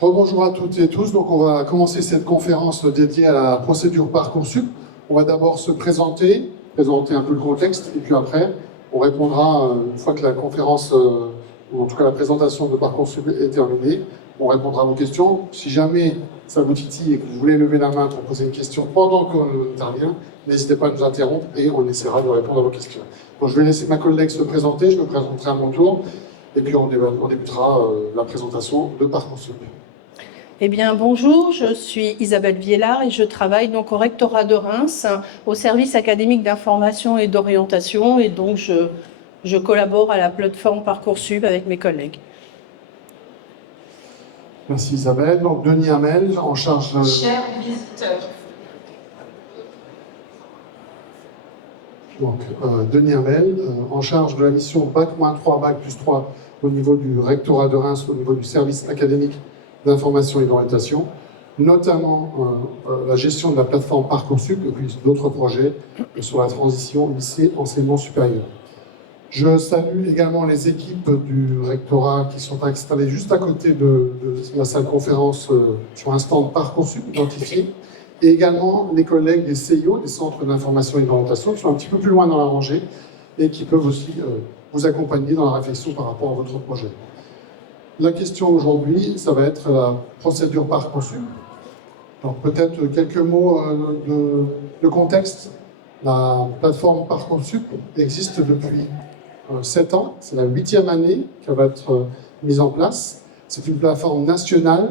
Rebonjour à toutes et tous. Donc, on va commencer cette conférence dédiée à la procédure Parcoursup. On va d'abord se présenter un peu le contexte, et puis après, on répondra, une fois que la conférence, ou en tout cas la présentation de Parcoursup est terminée, on répondra à vos questions. Si jamais ça vous titille et que vous voulez lever la main pour poser une question pendant qu'on intervient, n'hésitez pas à nous interrompre et on essaiera de répondre à vos questions. Donc, je vais laisser ma collègue se présenter, je me présenterai à mon tour, et puis on débutera la présentation de Parcoursup. Eh bien, bonjour, je suis Isabelle Viellard et je travaille donc au rectorat de Reims, au service académique d'information et d'orientation, et donc je collabore à la plateforme Parcoursup avec mes collègues. Merci Isabelle. Donc Denis Hamel, en charge... Chers visiteurs. Donc, Denis Hamel, en charge de la mission Bac-3, Bac+3 au niveau du rectorat de Reims, au niveau du service académique d'information et d'orientation, notamment la gestion de la plateforme Parcoursup et puis d'autres projets sur la transition lycée-enseignement supérieur. Je salue également les équipes du rectorat qui sont installées juste à côté de la salle conférence sur un stand Parcoursup identifié, et également les collègues des CIO, des centres d'information et d'orientation, qui sont un petit peu plus loin dans la rangée et qui peuvent aussi vous accompagner dans la réflexion par rapport à votre projet. La question aujourd'hui, ça va être la procédure Parcoursup. Donc peut-être quelques mots de contexte. La plateforme Parcoursup existe depuis 7 ans. C'est la 8e année qu'elle va être mise en place. C'est une plateforme nationale.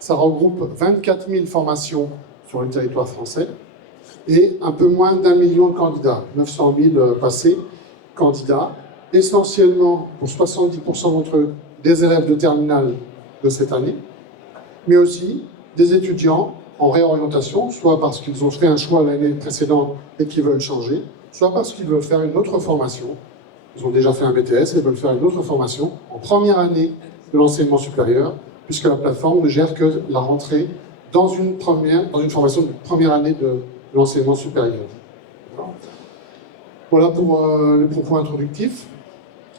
Ça regroupe 24 000 formations sur le territoire français et un peu moins d'1 million de candidats, 900 000 passés candidats, essentiellement pour 70% d'entre eux des élèves de terminale de cette année, mais aussi des étudiants en réorientation, soit parce qu'ils ont fait un choix l'année précédente et qu'ils veulent changer, soit parce qu'ils veulent faire une autre formation. Ils ont déjà fait un BTS et veulent faire une autre formation en première année de l'enseignement supérieur, puisque la plateforme ne gère que la rentrée dans une formation de première année de l'enseignement supérieur. Voilà pour les propos introductifs.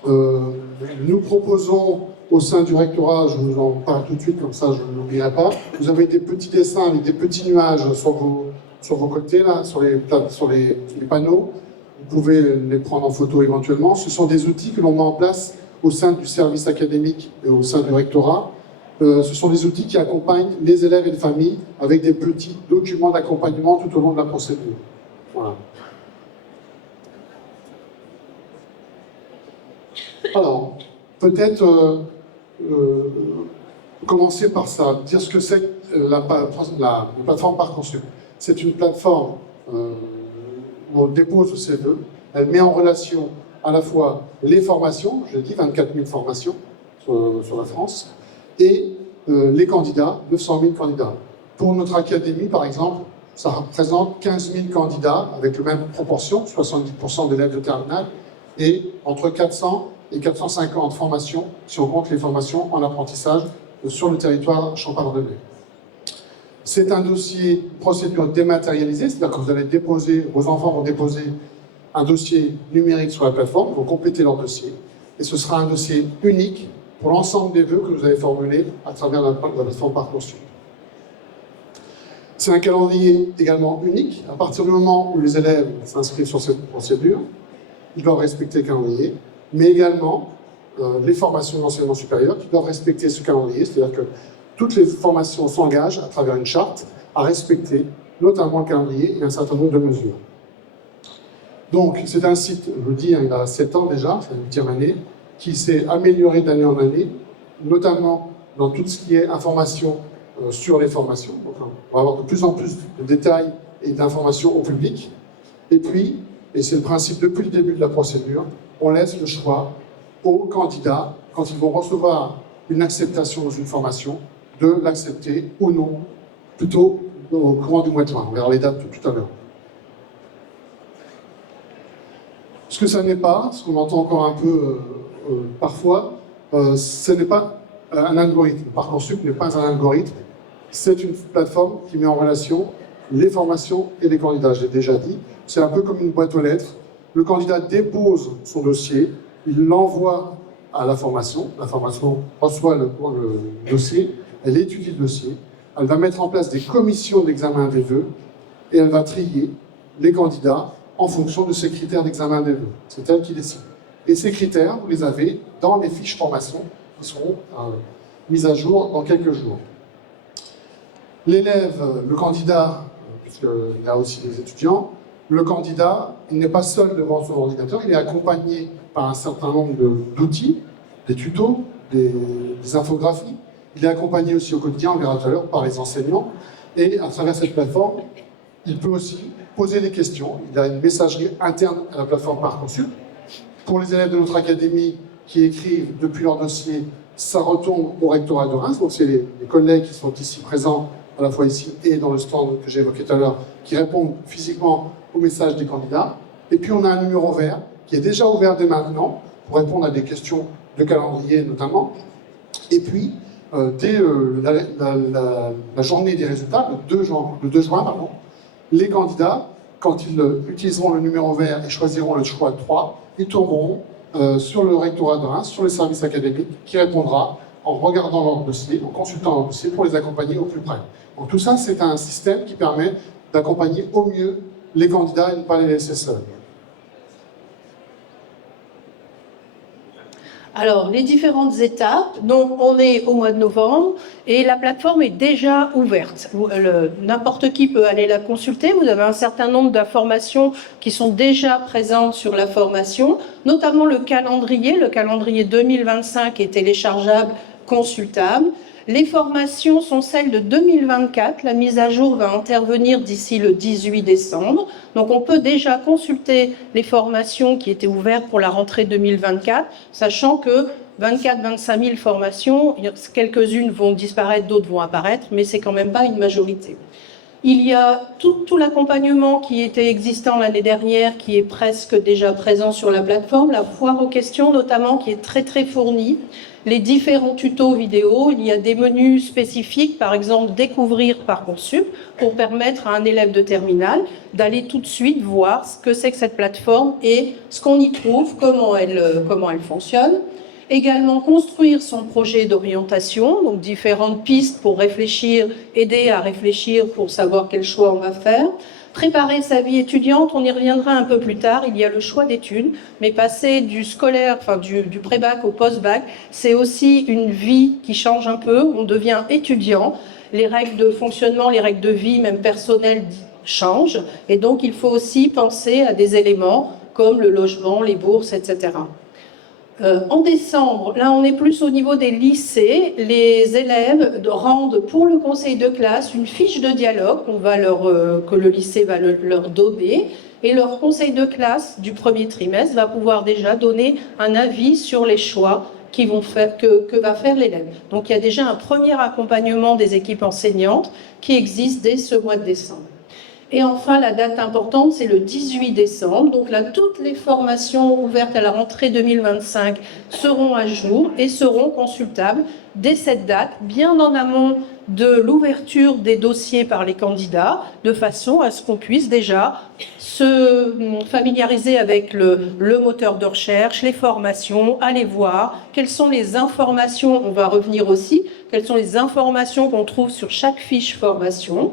Nous proposons au sein du rectorat, je vous en parle tout de suite, comme ça je ne l'oublierai pas, vous avez des petits dessins avec des petits nuages sur vos côtés, là, sur les panneaux. Vous pouvez les prendre en photo éventuellement. Ce sont des outils que l'on met en place au sein du service académique et au sein du rectorat. Ce sont des outils qui accompagnent les élèves et les familles avec des petits documents d'accompagnement tout au long de la procédure. Voilà. Alors, peut-être commencer par ça, dire ce que c'est la plateforme Parcoursup. C'est une plateforme où on dépose le CV, elle met en relation à la fois les formations, je l'ai dit, 24 000 formations sur la France, et les candidats, 900 000 candidats. Pour notre académie, par exemple, ça représente 15 000 candidats, avec la même proportion, 70% d'élèves de terminale, et entre 400 et 450 formations, si on compte les formations en apprentissage sur le territoire champardonnais. C'est un dossier procédure dématérialisée, c'est-à-dire que vous allez déposer, vos enfants vont déposer un dossier numérique sur la plateforme, vont compléter leur dossier, et ce sera un dossier unique pour l'ensemble des vœux que vous avez formulés à travers la plateforme Parcoursup. C'est un calendrier également unique. À partir du moment où les élèves s'inscrivent sur cette procédure, ils doivent respecter le calendrier, mais également les formations d'enseignement supérieur qui doivent respecter ce calendrier, c'est-à-dire que toutes les formations s'engagent à travers une charte à respecter notamment le calendrier et un certain nombre de mesures. Donc c'est un site, je vous le dis, il a 7 ans déjà, c'est la 8e année, qui s'est amélioré d'année en année, notamment dans tout ce qui est information sur les formations. Donc, on va avoir de plus en plus de détails et d'informations au public. Et puis, et c'est le principe depuis le début de la procédure, on laisse le choix aux candidats, quand ils vont recevoir une acceptation dans une formation, de l'accepter ou non, plutôt au courant du mois de juin. On verra les dates tout à l'heure. Ce que ça n'est pas, ce qu'on entend encore un peu parfois, ce n'est pas un algorithme. Parcoursup n'est pas un algorithme, c'est une plateforme qui met en relation les formations et les candidats, je l'ai déjà dit. C'est un peu comme une boîte aux lettres. Le candidat dépose son dossier, il l'envoie à la formation reçoit le dossier, elle étudie le dossier, elle va mettre en place des commissions d'examen des vœux et elle va trier les candidats en fonction de ces critères d'examen des vœux. C'est elle qui décide. Et ces critères, vous les avez dans les fiches formation qui seront mises à jour dans quelques jours. L'élève, le candidat, puisqu'il y a aussi des étudiants, le candidat, il n'est pas seul devant son ordinateur, il est accompagné par un certain nombre d'outils, des tutos, des infographies. Il est accompagné aussi au quotidien, on verra tout à l'heure, par les enseignants. Et à travers cette plateforme, il peut aussi poser des questions. Il y a une messagerie interne à la plateforme Parcoursup. Pour les élèves de notre académie qui écrivent depuis leur dossier, ça retombe au rectorat de Reims. Donc c'est les collègues qui sont ici présents, à la fois ici et dans le stand que j'ai évoqué tout à l'heure, qui répondent physiquement aux messages des candidats. Et puis on a un numéro vert qui est déjà ouvert dès maintenant pour répondre à des questions de calendrier notamment. Et puis, dès la journée des résultats, le 2 juin, les candidats, quand ils utiliseront le numéro vert et choisiront le choix 3, ils tomberont sur le rectorat de Reims, sur le service académique, qui répondra en regardant leur dossier, en consultant leur dossier pour les accompagner au plus près. Donc tout ça, c'est un système qui permet d'accompagner au mieux les candidats et ne pas les laisser seuls. Alors, les différentes étapes, donc on est au mois de novembre et la plateforme est déjà ouverte. N'importe qui peut aller la consulter. Vous avez un certain nombre d'informations qui sont déjà présentes sur la formation, notamment le calendrier 2025 est téléchargeable, consultable. Les formations sont celles de 2024. La mise à jour va intervenir d'ici le 18 décembre. Donc on peut déjà consulter les formations qui étaient ouvertes pour la rentrée 2024, sachant que 24-25 000 formations, quelques-unes vont disparaître, d'autres vont apparaître, mais c'est quand même pas une majorité. Il y a tout l'accompagnement qui était existant l'année dernière, qui est presque déjà présent sur la plateforme, la foire aux questions notamment, qui est très très fournie, les différents tutos vidéo, il y a des menus spécifiques, par exemple découvrir Parcoursup, pour permettre à un élève de terminale d'aller tout de suite voir ce que c'est que cette plateforme et ce qu'on y trouve, comment elle fonctionne. Également construire son projet d'orientation, donc différentes pistes pour réfléchir, aider à réfléchir pour savoir quel choix on va faire. Préparer sa vie étudiante, on y reviendra un peu plus tard, il y a le choix d'études, mais passer du scolaire, enfin du pré-bac au post-bac, c'est aussi une vie qui change un peu, on devient étudiant, les règles de fonctionnement, les règles de vie, même personnelles, changent, et donc il faut aussi penser à des éléments comme le logement, les bourses, etc. En décembre, là on est plus au niveau des lycées, les élèves rendent pour le conseil de classe une fiche de dialogue que le lycée va leur donner, et leur conseil de classe du premier trimestre va pouvoir déjà donner un avis sur les choix que va faire l'élève. Donc il y a déjà un premier accompagnement des équipes enseignantes qui existe dès ce mois de décembre. Et enfin, la date importante, c'est le 18 décembre. Donc là, toutes les formations ouvertes à la rentrée 2025 seront à jour et seront consultables dès cette date, bien en amont de l'ouverture des dossiers par les candidats, de façon à ce qu'on puisse déjà se familiariser avec le moteur de recherche, les formations, aller voir quelles sont les informations, on va revenir aussi, quelles sont les informations qu'on trouve sur chaque fiche formation.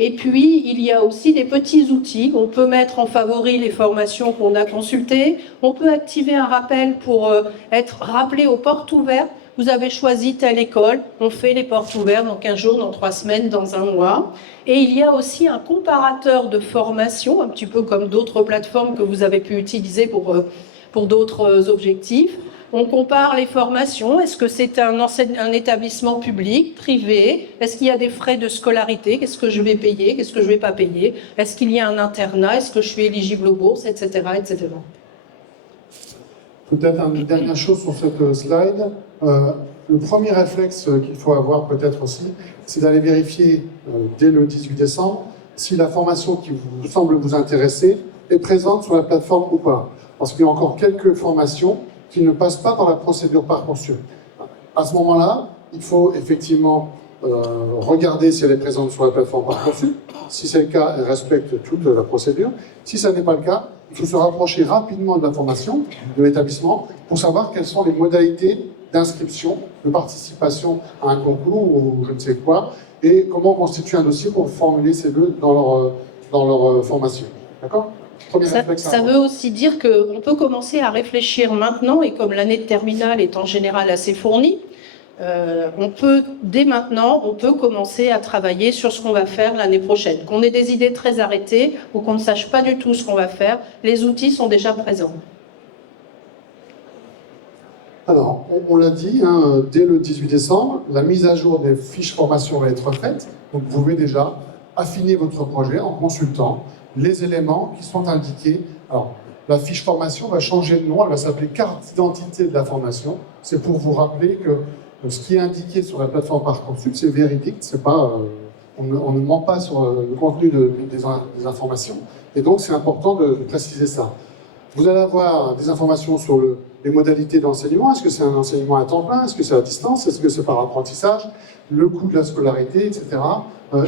Et puis, il y a aussi des petits outils. On peut mettre en favori les formations qu'on a consultées. On peut activer un rappel pour être rappelé aux portes ouvertes. Vous avez choisi telle école, on fait les portes ouvertes dans 15 jours, dans 3 semaines, dans un mois. Et il y a aussi un comparateur de formation, un petit peu comme d'autres plateformes que vous avez pu utiliser pour d'autres objectifs. On compare les formations. Est-ce que c'est un établissement public, privé? Est-ce qu'il y a des frais de scolarité? Qu'est-ce que je vais payer? Qu'est-ce que je ne vais pas payer? Est-ce qu'il y a un internat? Est-ce que je suis éligible aux bourses? Etc. etc. Peut-être une dernière chose sur cette slide. Le premier réflexe qu'il faut avoir peut-être aussi, c'est d'aller vérifier dès le 18 décembre si la formation qui vous semble vous intéresser est présente sur la plateforme ou pas. Parce qu'il y a encore quelques formations qui ne passent pas par la procédure Parcoursup. À ce moment-là, il faut effectivement regarder si elle est présente sur la plateforme Parcoursup. Si c'est le cas, elle respecte toute la procédure. Si ce n'est pas le cas, il faut se rapprocher rapidement de la formation, de l'établissement, pour savoir quelles sont les modalités d'inscription, de participation à un concours ou je ne sais quoi, et comment constituer un dossier pour formuler ces vœux dans leur formation. D'accord ? Ça veut aussi dire qu'on peut commencer à réfléchir maintenant, et comme l'année de terminale est en général assez fournie, dès maintenant, on peut commencer à travailler sur ce qu'on va faire l'année prochaine. Qu'on ait des idées très arrêtées ou qu'on ne sache pas du tout ce qu'on va faire, les outils sont déjà présents. Alors, on l'a dit, hein, dès le 18 décembre, la mise à jour des fiches formation va être faite. Donc, vous pouvez déjà affiner votre projet en consultant les éléments qui sont indiqués. Alors, la fiche formation va changer de nom, elle va s'appeler carte d'identité de la formation. C'est pour vous rappeler que ce qui est indiqué sur la plateforme Parcoursup, c'est véridique, c'est pas, on ne ment pas sur le contenu des informations. Et donc, c'est important de préciser ça. Vous allez avoir des informations sur les modalités d'enseignement. Est-ce que c'est un enseignement à temps plein? Est-ce que c'est à distance? Est-ce que c'est par apprentissage? Le coût de la scolarité, etc.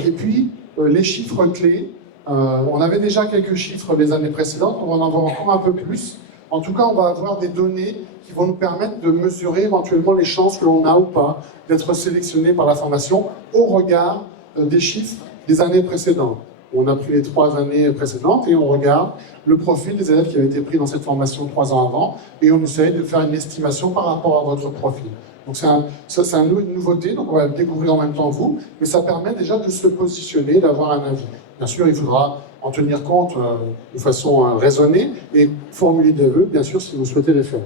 Et puis, les chiffres clés. On avait déjà quelques chiffres les années précédentes, on va en avoir encore un peu plus. En tout cas, on va avoir des données qui vont nous permettre de mesurer éventuellement les chances que l'on a ou pas d'être sélectionné par la formation au regard des chiffres des années précédentes. On a pris les 3 années précédentes et on regarde le profil des élèves qui avaient été pris dans cette formation 3 ans avant et on essaye de faire une estimation par rapport à votre profil. Donc c'est une nouveauté, donc on va le découvrir en même temps vous, mais ça permet déjà de se positionner, d'avoir un avis. Bien sûr, il faudra en tenir compte de façon raisonnée et formuler des vœux, bien sûr, si vous souhaitez les faire.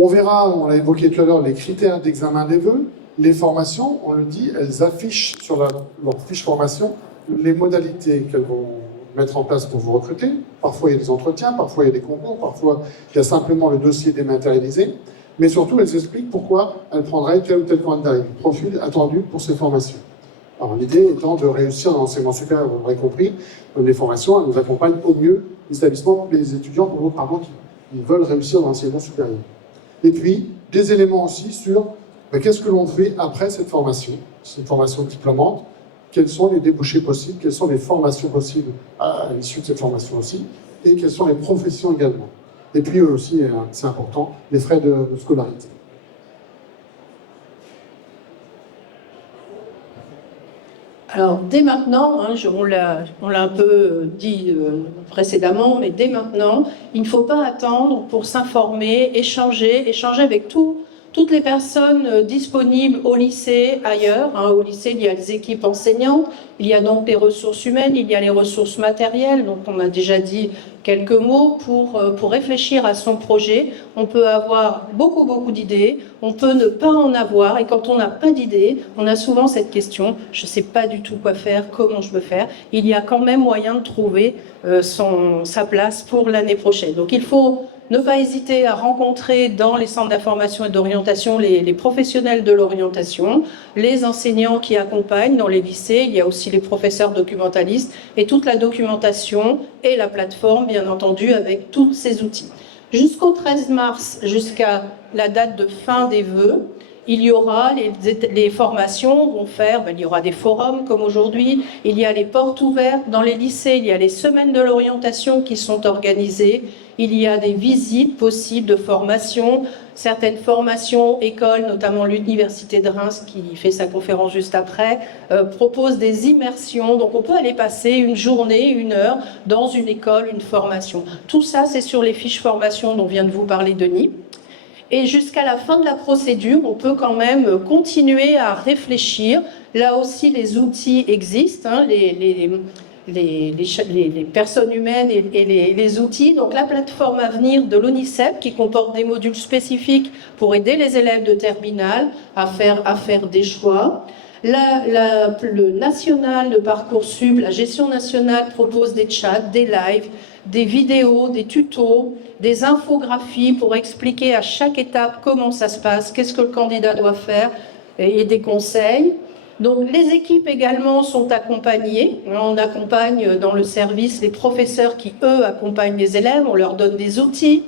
On verra, on l'a évoqué tout à l'heure, les critères d'examen des vœux, les formations, on le dit, elles affichent sur leur fiche formation les modalités qu'elles vont mettre en place pour vous recruter. Parfois, il y a des entretiens, parfois, il y a des concours, parfois, il y a simplement le dossier dématérialisé. Mais surtout, elles expliquent pourquoi elles prendraient tel ou tel candidat, le profil attendu pour ces formations. Alors, l'idée étant de réussir dans l'enseignement supérieur, vous l'aurez compris, les formations, elles nous accompagnent au mieux les établissements, les étudiants, qui veulent réussir dans l'enseignement supérieur. Et puis, des éléments aussi sur qu'est-ce que l'on fait après cette formation. C'est une formation diplômante. Quels sont les débouchés possibles, quelles sont les formations possibles à l'issue de cette formation aussi, et quelles sont les professions également. Et puis aussi, c'est important, les frais de scolarité. Alors, dès maintenant, on l'a un peu dit précédemment, mais dès maintenant, il ne faut pas attendre pour s'informer, échanger avec toutes les personnes disponibles au lycée, ailleurs. Au lycée, il y a les équipes enseignantes, il y a donc les ressources humaines, il y a les ressources matérielles, donc on a déjà dit quelques mots pour réfléchir à son projet. On peut avoir beaucoup d'idées, on peut ne pas en avoir, et quand on n'a pas d'idées, on a souvent cette question, je ne sais pas du tout quoi faire, comment je veux faire. Il y a quand même moyen de trouver sa place pour l'année prochaine. Donc il faut ne pas hésiter à rencontrer dans les centres d'information et d'orientation les professionnels de l'orientation, les enseignants qui accompagnent dans les lycées, il y a aussi les professeurs documentalistes et toute la documentation et la plateforme, bien entendu, avec tous ces outils. Jusqu'au 13 mars, jusqu'à la date de fin des vœux, il y aura les formations vont faire, il y aura des forums comme aujourd'hui, il y a les portes ouvertes dans les lycées, il y a les semaines de l'orientation qui sont organisées, il y a des visites possibles de formation, certaines formations, écoles, notamment l'Université de Reims qui fait sa conférence juste après, propose des immersions, donc on peut aller passer une journée, 1 heure dans une école, une formation. Tout ça, c'est sur les fiches formation dont vient de vous parler Denis. Et jusqu'à la fin de la procédure, on peut quand même continuer à réfléchir. Là aussi, les outils existent, les personnes humaines et les outils. Donc la plateforme à venir de l'ONICEP qui comporte des modules spécifiques pour aider les élèves de terminale à faire des choix. Le national de Parcoursup, la gestion nationale propose des chats, des lives, des vidéos, des tutos, des infographies pour expliquer à chaque étape comment ça se passe, qu'est-ce que le candidat doit faire et des conseils. Donc les équipes également sont accompagnées. On accompagne dans le service les professeurs qui, eux, accompagnent les élèves. On leur donne des outils.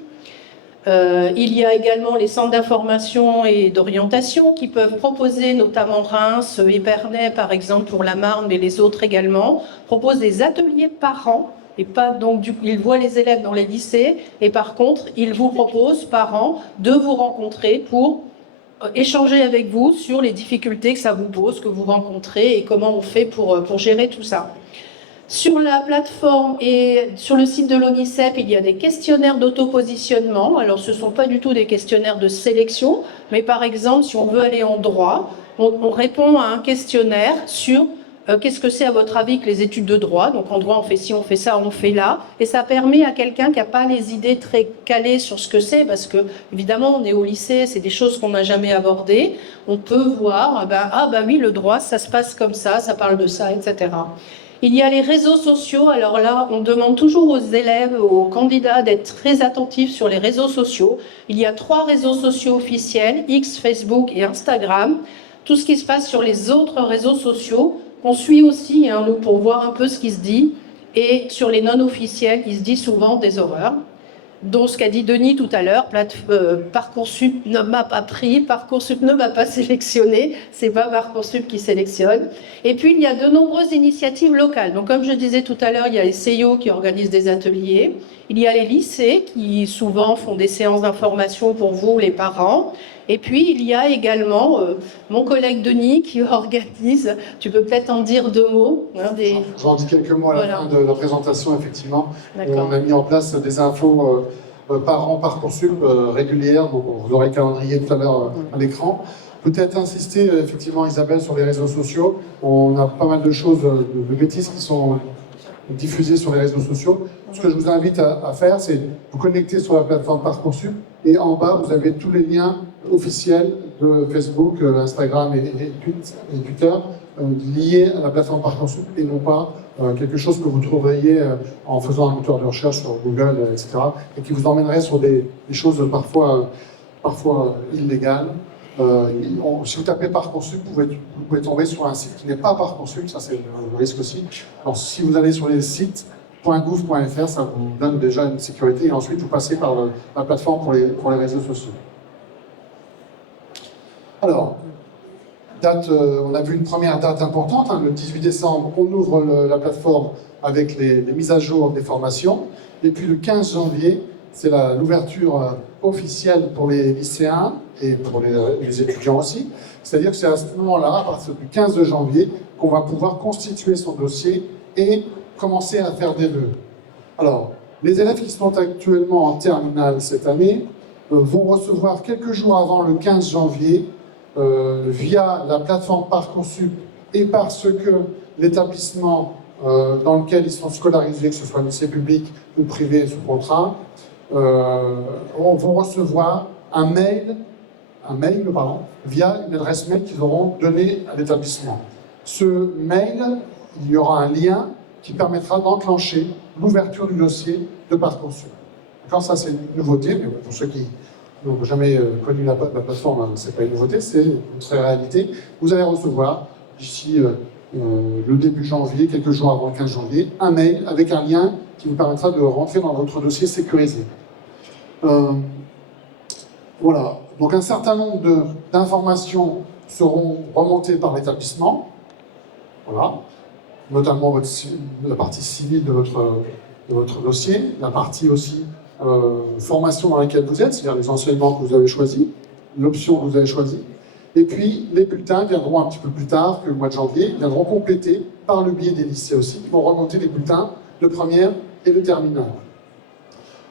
Il y a également les centres d'information et d'orientation qui peuvent proposer, notamment Reims, Épernay par exemple pour la Marne, mais les autres également, proposent des ateliers par an Et pas, donc, il voit les élèves dans les lycées et par contre, il vous propose, parents, de vous rencontrer pour échanger avec vous sur les difficultés que ça vous pose, que vous rencontrez et comment on fait pour gérer tout ça. Sur la plateforme et sur le site de l'ONICEP, il y a des questionnaires d'autopositionnement. Alors, ce ne sont pas du tout des questionnaires de sélection, mais par exemple, si on veut aller en droit, on répond à un questionnaire sur qu'est-ce que c'est à votre avis que les études de droit. Donc, en droit, on fait ci, on fait ça, on fait là. Et ça permet à quelqu'un qui n'a pas les idées très calées sur ce que c'est, parce que, évidemment, on est au lycée, c'est des choses qu'on n'a jamais abordées. On peut voir, oui, le droit, ça se passe comme ça parle de ça, etc. Il y a les réseaux sociaux. Alors là, on demande toujours aux élèves, aux candidats d'être très attentifs sur les réseaux sociaux. Il y a 3 réseaux sociaux officiels, X, Facebook et Instagram. Tout ce qui se passe sur les autres réseaux sociaux, qu'on suit aussi, nous, pour voir un peu ce qui se dit. Et sur les non officiels, il se dit souvent des horreurs. Dont ce qu'a dit Denis tout à l'heure, Parcoursup ne m'a pas pris, Parcoursup ne m'a pas sélectionné, c'est pas Parcoursup qui sélectionne. Et puis il y a de nombreuses initiatives locales. Donc comme je disais tout à l'heure, il y a les CIO qui organisent des ateliers, il y a les lycées qui souvent font des séances d'information pour vous, les parents. Et puis il y a également mon collègue Denis qui organise, tu peux peut-être en dire 2 mots. J'en dis quelques mots à la fin de la présentation, effectivement. On a mis en place des infos parents Parcoursup régulières, donc vous aurez le calendrier tout à l'heure à l'écran. Peut-être insister, effectivement, Isabelle, sur les réseaux sociaux. On a pas mal de choses, de bêtises qui sont diffusées sur les réseaux sociaux. Ce que je vous invite à faire, c'est vous connecter sur la plateforme Parcoursup et en bas, vous avez tous les liens officiels de Facebook, Instagram et Twitter liés à la plateforme Parcoursup et non pas quelque chose que vous trouveriez en faisant un moteur de recherche sur Google, etc. et qui vous emmènerait sur des choses parfois illégales. Si vous tapez Parcoursup, vous pouvez tomber sur un site qui n'est pas Parcoursup, ça c'est le risque aussi. Alors si vous allez sur les sites .gouv.fr, ça vous donne déjà une sécurité et ensuite vous passez par la plateforme pour les réseaux sociaux. Alors, on a vu une première date importante, le 18 décembre, on ouvre la plateforme avec les mises à jour des formations. Et puis le 15 janvier, c'est l'ouverture officielle pour les lycéens et pour les étudiants aussi. C'est-à-dire que c'est à ce moment-là, à partir du 15 janvier, qu'on va pouvoir constituer son dossier et commencer à faire des vœux. Alors, les élèves qui sont actuellement en terminale cette année vont recevoir quelques jours avant le 15 janvier via la plateforme Parcoursup et parce que l'établissement dans lequel ils sont scolarisés, que ce soit lycée public ou privé sous contrat, vont recevoir un mail via une adresse mail qu'ils auront donnée à l'établissement. Ce mail, il y aura un lien qui permettra d'enclencher l'ouverture du dossier de Parcoursup. D'accord, ça c'est une nouveauté, mais pour ceux qui n'ont jamais connu la plateforme, ce n'est pas une nouveauté, c'est une vraie réalité. Vous allez recevoir, d'ici le début janvier, quelques jours avant le 15 janvier, un mail avec un lien qui vous permettra de rentrer dans votre dossier sécurisé. Voilà, donc un certain nombre d'informations seront remontées par l'établissement, voilà, notamment la partie civile de votre dossier, la partie aussi formation dans laquelle vous êtes, c'est-à-dire les enseignements que vous avez choisis, l'option que vous avez choisie, et puis les bulletins viendront un petit peu plus tard que le mois de janvier, viendront compléter par le biais des lycées aussi, qui vont remonter les bulletins de première et de terminale.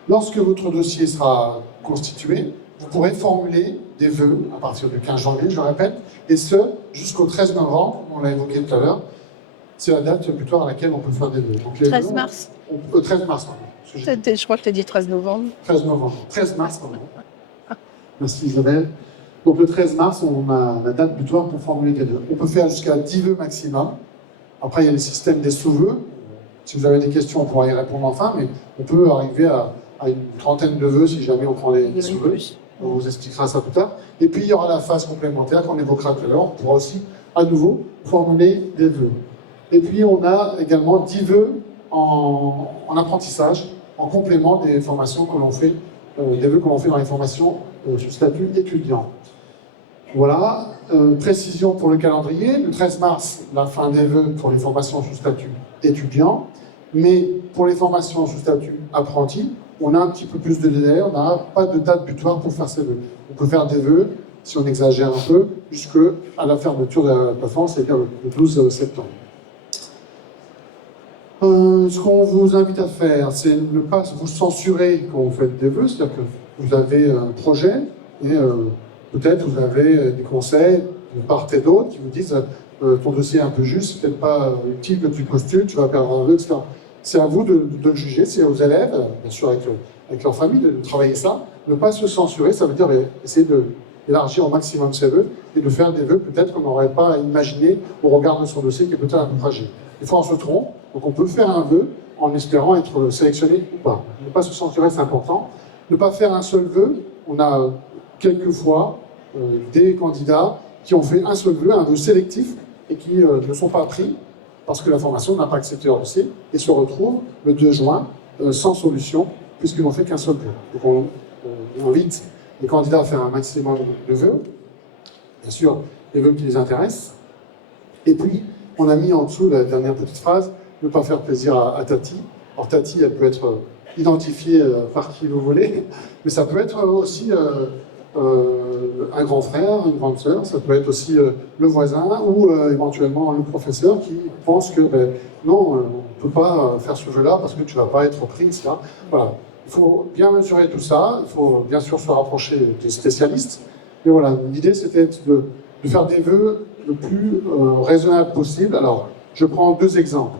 Lorsque votre dossier sera constitué, vous pourrez formuler des vœux à partir du 15 janvier, je le répète, et ce, jusqu'au 13 novembre, on l'a évoqué tout à l'heure, c'est la date butoir à laquelle on peut faire des vœux. Donc, 13 mars. 13 mars, pardon. Je crois que tu as dit 13 novembre. 13 novembre. 13 mars, pardon. Merci Isabelle. Donc le 13 mars, on a la date butoir pour formuler des vœux. On peut faire jusqu'à 10 vœux maximum. Après, il y a le système des sous-vœux. Si vous avez des questions, on pourra y répondre enfin, mais on peut arriver à une trentaine de vœux si jamais on prend les sous-vœux. On vous expliquera ça plus tard. Et puis, il y aura la phase complémentaire qu'on évoquera tout à l'heure. On pourra aussi, à nouveau, formuler des vœux. Et puis, on a également 10 vœux en apprentissage, en complément des formations que l'on fait, des vœux que l'on fait dans les formations sous statut étudiant. Voilà, précision pour le calendrier. Le 13 mars, la fin des vœux pour les formations sous statut étudiant. Mais pour les formations sous statut apprenti, on a un petit peu plus de délai, on n'a pas de date butoir pour faire ses vœux. On peut faire des vœux, si on exagère un peu, jusqu'à la fermeture de la plateforme, c'est-à-dire le 12 septembre. Ce qu'on vous invite à faire, c'est ne pas vous censurer quand vous faites des vœux, c'est-à-dire que vous avez un projet et peut-être vous avez des conseils de part et d'autre qui vous disent ton dossier est un peu juste, c'est peut-être pas utile que tu postules, tu vas perdre un vœu, etc. C'est à vous de le juger, c'est aux élèves, bien sûr avec leur famille, de travailler ça. Ne pas se censurer, ça veut dire essayer d'élargir au maximum ses vœux et de faire des vœux peut-être qu'on n'aurait pas imaginé au regard de son dossier qui est peut-être un peu fragile. Des fois on se trompe, donc on peut faire un vœu en espérant être sélectionné ou pas. Ne pas se censurer, c'est important. Ne pas faire un seul vœu. On a quelquefois des candidats qui ont fait un seul vœu, un vœu sélectif, et qui ne sont pas pris parce que la formation n'a pas accepté leur dossier et se retrouvent le 2 juin sans solution puisqu'ils n'ont fait qu'un seul vœu. Donc on invite les candidats à faire un maximum de vœux, bien sûr les vœux qui les intéressent. Et puis on a mis en dessous la dernière petite phrase, ne pas faire plaisir à Tati. Alors Tati, elle peut être identifiée par qui vous voulez, mais ça peut être aussi un grand frère, une grande sœur, ça peut être aussi le voisin ou éventuellement le professeur qui pense que non, on ne peut pas faire ce jeu-là parce que tu ne vas pas être pris, etc. Voilà. Il faut bien mesurer tout ça, il faut bien sûr se rapprocher des spécialistes. Mais voilà, l'idée c'était de faire des vœux le plus raisonnable possible. Alors, je prends 2 exemples.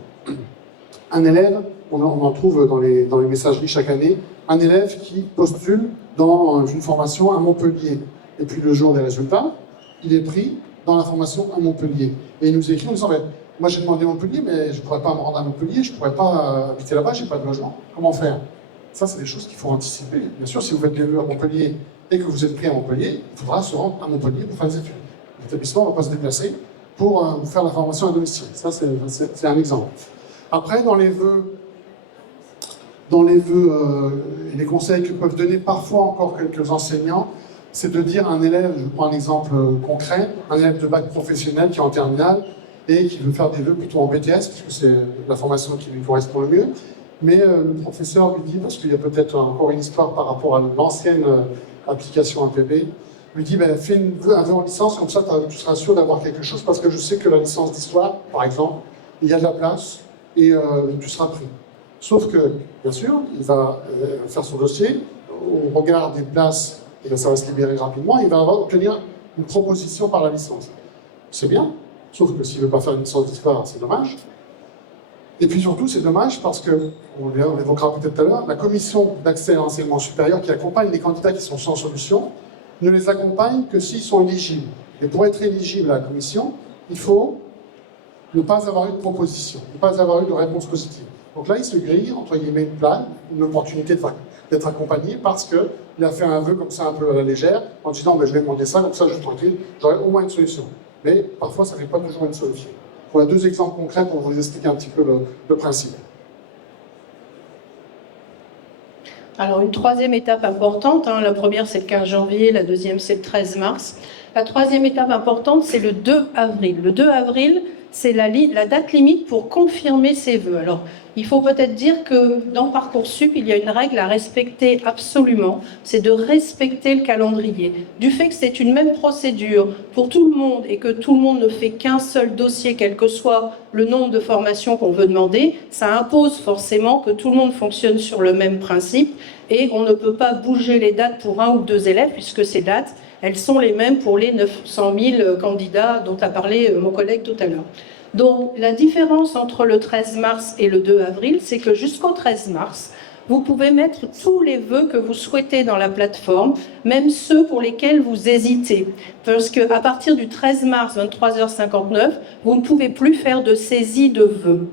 Un élève, on en trouve dans les messageries chaque année, un élève qui postule dans une formation à Montpellier. Et puis le jour des résultats, il est pris dans la formation à Montpellier. Et il nous écrit en disant moi j'ai demandé Montpellier, mais je ne pourrais pas me rendre à Montpellier, je ne pourrais pas habiter là-bas, je n'ai pas de logement. Comment faire? Ça, c'est des choses qu'il faut anticiper. Bien sûr, si vous faites des vœux à Montpellier et que vous êtes pris à Montpellier, il faudra se rendre à Montpellier pour faire des études. L'établissement ne va pas se déplacer pour vous faire la formation à domicile. Ça, c'est un exemple. Après, dans les vœux et les conseils que peuvent donner parfois encore quelques enseignants, c'est de dire à un élève, je prends un exemple concret, un élève de bac professionnel qui est en terminale et qui veut faire des vœux plutôt en BTS, parce que c'est la formation qui lui correspond le mieux, mais le professeur lui dit, parce qu'il y a peut-être encore une histoire par rapport à l'ancienne application APB, lui dit fais un vœu en licence, comme ça tu seras sûr d'avoir quelque chose, parce que je sais que la licence d'histoire, par exemple, il y a de la place et tu seras pris. Sauf que, bien sûr, il va faire son dossier, au regard des places, et ça va se libérer rapidement, il va obtenir une proposition par la licence. C'est bien, sauf que s'il ne veut pas faire une licence d'histoire, c'est dommage. Et puis surtout, c'est dommage parce que, on l'évoquera peut-être tout à l'heure, la commission d'accès à l'enseignement supérieur qui accompagne les candidats qui sont sans solution ne les accompagne que s'ils sont éligibles. Et pour être éligible à la commission, il faut ne pas avoir eu de proposition, ne pas avoir eu de réponse positive. Donc là, il se grille, entre guillemets, une opportunité d'être accompagné parce qu'il a fait un vœu comme ça un peu à la légère, en disant je vais demander ça, comme ça je suis tranquille, j'aurai au moins une solution. Mais parfois, ça ne fait pas toujours une solution. Voilà 2 exemples concrets pour vous expliquer un petit peu le principe. Alors, une 3e étape importante, la première c'est le 15 janvier, la 2e c'est le 13 mars. La 3e étape importante, c'est le 2 avril. Le 2 avril, c'est la date limite pour confirmer ses vœux. Alors, il faut peut-être dire que dans Parcoursup, il y a une règle à respecter absolument, c'est de respecter le calendrier. Du fait que c'est une même procédure pour tout le monde et que tout le monde ne fait qu'un seul dossier, quel que soit le nombre de formations qu'on veut demander, ça impose forcément que tout le monde fonctionne sur le même principe et on ne peut pas bouger les dates pour 1 ou 2 élèves puisque ces dates, elles sont les mêmes pour les 900 000 candidats dont a parlé mon collègue tout à l'heure. Donc la différence entre le 13 mars et le 2 avril, c'est que jusqu'au 13 mars, vous pouvez mettre tous les vœux que vous souhaitez dans la plateforme, même ceux pour lesquels vous hésitez. Parce qu'à partir du 13 mars, 23h59, vous ne pouvez plus faire de saisie de vœux.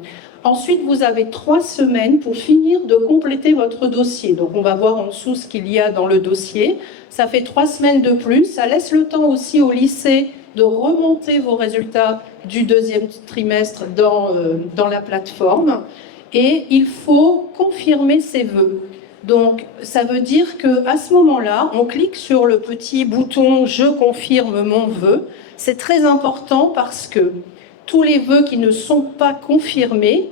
Ensuite, vous avez 3 semaines pour finir de compléter votre dossier. Donc, on va voir en dessous ce qu'il y a dans le dossier. Ça fait 3 semaines de plus. Ça laisse le temps aussi au lycée de remonter vos résultats du 2e trimestre dans la plateforme. Et il faut confirmer ses vœux. Donc, ça veut dire qu'à ce moment-là, on clique sur le petit bouton « Je confirme mon vœu ». C'est très important parce que tous les vœux qui ne sont pas confirmés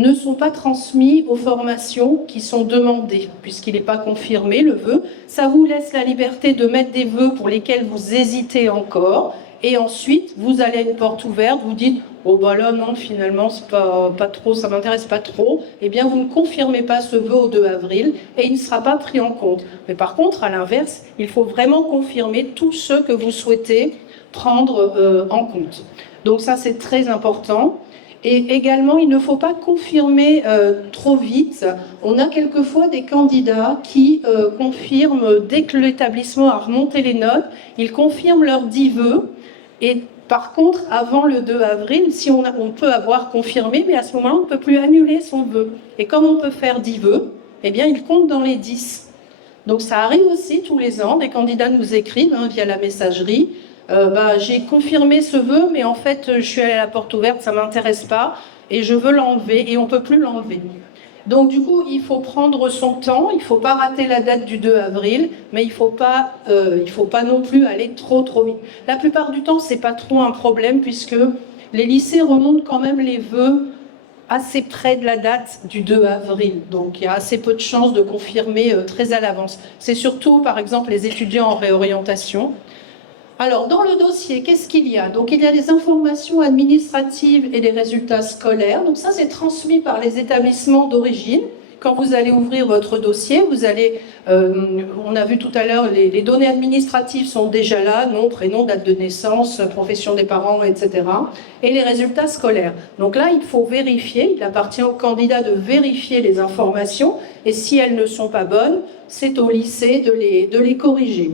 ne sont pas transmis aux formations qui sont demandées, puisqu'il n'est pas confirmé le vœu. Ça vous laisse la liberté de mettre des vœux pour lesquels vous hésitez encore, et ensuite vous allez à une porte ouverte, vous dites « oh bah là non, finalement c'est pas trop, ça m'intéresse pas trop », eh bien vous ne confirmez pas ce vœu au 2 avril et il ne sera pas pris en compte. Mais par contre, à l'inverse, il faut vraiment confirmer tous ceux que vous souhaitez prendre en compte. Donc ça c'est très important. Et également, il ne faut pas confirmer trop vite. On a quelquefois des candidats qui confirment, dès que l'établissement a remonté les notes, ils confirment leurs 10 vœux. Et par contre, avant le 2 avril, si on peut avoir confirmé, mais à ce moment-là, on ne peut plus annuler son vœu. Et comme on peut faire 10 vœux, eh bien, il compte dans les 10. Donc ça arrive aussi tous les ans, des candidats nous écrivent via la messagerie. J'ai confirmé ce vœu, mais en fait, je suis allée à la porte ouverte, ça ne m'intéresse pas, et je veux l'enlever, et on ne peut plus l'enlever. Donc du coup, il faut prendre son temps, il ne faut pas rater la date du 2 avril, mais il ne faut pas non plus aller trop vite. La plupart du temps, ce n'est pas trop un problème, puisque les lycées remontent quand même les vœux assez près de la date du 2 avril. Donc il y a assez peu de chances de confirmer très à l'avance. C'est surtout, par exemple, les étudiants en réorientation. Alors, dans le dossier, qu'est-ce qu'il y a? Donc, il y a des informations administratives et des résultats scolaires. Donc, ça, c'est transmis par les établissements d'origine. Quand vous allez ouvrir votre dossier, vous allez, on a vu tout à l'heure, les données administratives sont déjà là, nom, prénom, date de naissance, profession des parents, etc. Et les résultats scolaires. Donc là, il faut vérifier, il appartient au candidat de vérifier les informations, et si elles ne sont pas bonnes, c'est au lycée de les corriger.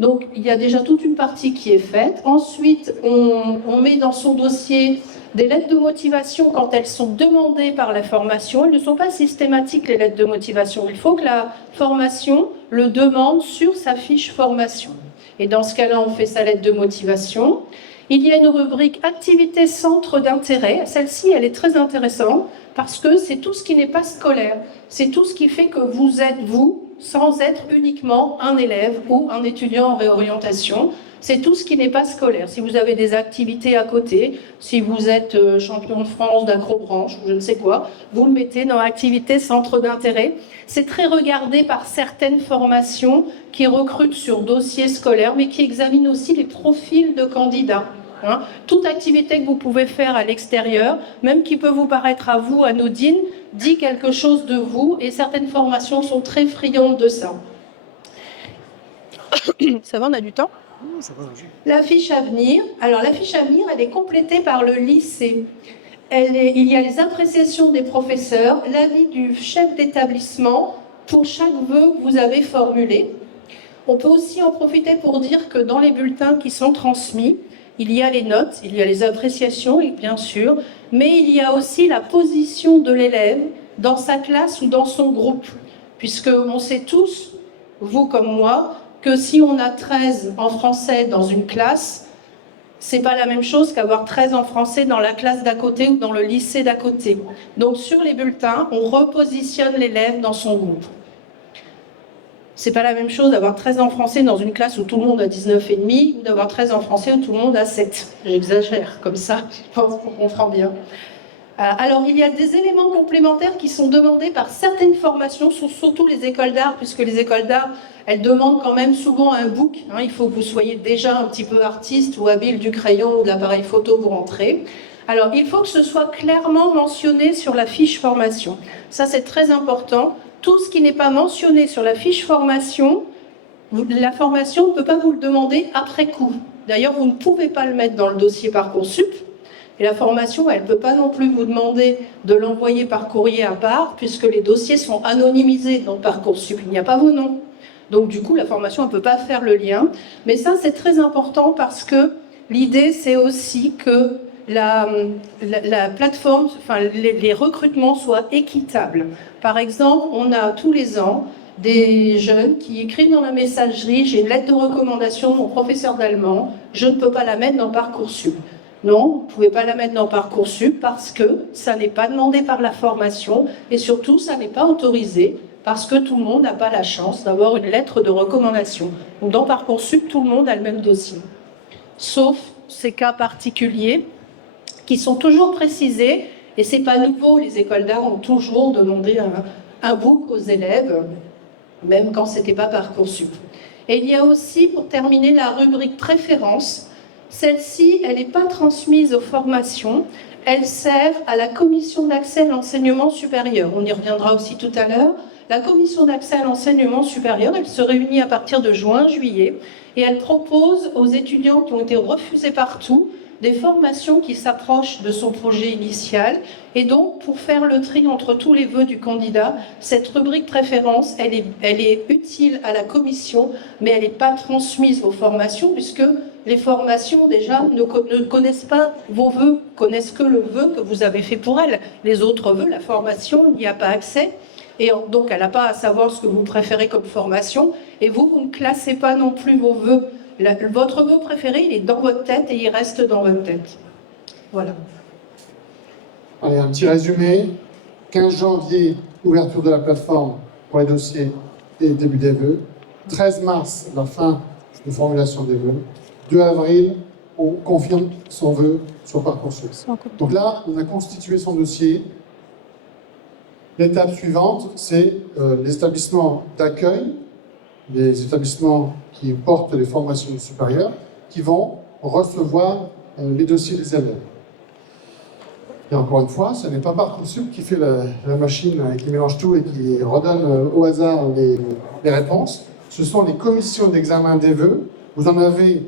Donc, il y a déjà toute une partie qui est faite. Ensuite, on met dans son dossier des lettres de motivation quand elles sont demandées par la formation. Elles ne sont pas systématiques, les lettres de motivation. Il faut que la formation le demande sur sa fiche formation. Et dans ce cas-là, on fait sa lettre de motivation. Il y a une rubrique « Activité centre d'intérêt ». Celle-ci, elle est très intéressante parce que c'est tout ce qui n'est pas scolaire. C'est tout ce qui fait que vous êtes vous, sans être uniquement un élève ou un étudiant en réorientation. C'est tout ce qui n'est pas scolaire. Si vous avez des activités à côté, si vous êtes champion de France d'acrobranche ou je ne sais quoi, vous le mettez dans activité centre d'intérêt. C'est très regardé par certaines formations qui recrutent sur dossier scolaire, mais qui examinent aussi les profils de candidats. Toute activité que vous pouvez faire à l'extérieur, même qui peut vous paraître à vous anodine, dit quelque chose de vous, et certaines formations sont très friandes de ça. Ça va, on a du temps? La fiche à venir. Alors la fiche à venir, elle est complétée par le lycée. Il y a les appréciations des professeurs, l'avis du chef d'établissement pour chaque vœu que vous avez formulé. On peut aussi en profiter pour dire que dans les bulletins qui sont transmis, il y a les notes, il y a les appréciations, bien sûr, mais il y a aussi la position de l'élève dans sa classe ou dans son groupe. Puisqu'on sait tous, vous comme moi, que si on a 13 en français dans une classe, c'est pas la même chose qu'avoir 13 en français dans la classe d'à côté ou dans le lycée d'à côté. Donc sur les bulletins, on repositionne l'élève dans son groupe. C'est pas la même chose d'avoir 13 en français dans une classe où tout le monde a 19,5 ou d'avoir 13 en français où tout le monde a 7. J'exagère, comme ça, je pense qu'on comprend bien. Alors, il y a des éléments complémentaires qui sont demandés par certaines formations, surtout les écoles d'art, puisque les écoles d'art, elles demandent quand même souvent un book. Il faut que vous soyez déjà un petit peu artiste ou habile du crayon ou de l'appareil photo pour entrer. Alors, il faut que ce soit clairement mentionné sur la fiche formation. Ça, c'est très important. Tout ce qui n'est pas mentionné sur la fiche formation, la formation ne peut pas vous le demander après coup. D'ailleurs, vous ne pouvez pas le mettre dans le dossier Parcoursup. Et la formation, elle ne peut pas non plus vous demander de l'envoyer par courrier à part, puisque les dossiers sont anonymisés dans Parcoursup. Il n'y a pas vos noms. Donc du coup, la formation ne peut pas faire le lien. Mais ça, c'est très important parce que l'idée, c'est aussi que la plateforme, enfin, les recrutements soient équitables. Par exemple, on a tous les ans des jeunes qui écrivent dans la messagerie « J'ai une lettre de recommandation de mon professeur d'allemand, je ne peux pas la mettre dans Parcoursup ». Non, vous ne pouvez pas la mettre dans Parcoursup parce que ça n'est pas demandé par la formation et surtout, ça n'est pas autorisé parce que tout le monde n'a pas la chance d'avoir une lettre de recommandation. Donc dans Parcoursup, tout le monde a le même dossier. Sauf ces cas particuliers qui sont toujours précisés Et c'est pas nouveau, les écoles d'art ont toujours demandé un book aux élèves, même quand c'était pas Parcoursup. Et il y a aussi, pour terminer, la rubrique préférence. Celle-ci, elle n'est pas transmise aux formations, elle sert à la commission d'accès à l'enseignement supérieur. On y reviendra aussi tout à l'heure. La commission d'accès à l'enseignement supérieur, elle se réunit à partir de juin-juillet et elle propose aux étudiants qui ont été refusés partout des formations qui s'approchent de son projet initial. Et donc, pour faire le tri entre tous les vœux du candidat, cette rubrique préférence, elle est utile à la commission, mais elle n'est pas transmise aux formations, puisque les formations, déjà, ne connaissent pas vos vœux, connaissent que le vœu que vous avez fait pour elles. Les autres vœux, la formation, il n'y a pas accès. Et donc, elle n'a pas à savoir ce que vous préférez comme formation. Et vous ne classez pas non plus vos vœux. Votre vœu préféré, il est dans votre tête et il reste dans votre tête. Voilà. Allez, un petit résumé. 15 janvier, ouverture de la plateforme pour les dossiers et début des vœux. 13 mars, la fin de formulation des vœux. 2 avril, on confirme son vœu sur Parcoursup. Donc là, on a constitué son dossier. L'étape suivante, c'est les établissements d'accueil, les établissements qui portent les formations supérieures, qui vont recevoir les dossiers des élèves. Et encore une fois, ce n'est pas Parcoursup qui fait la machine, qui mélange tout et qui redonne au hasard les réponses. Ce sont les commissions d'examen des vœux. Vous en avez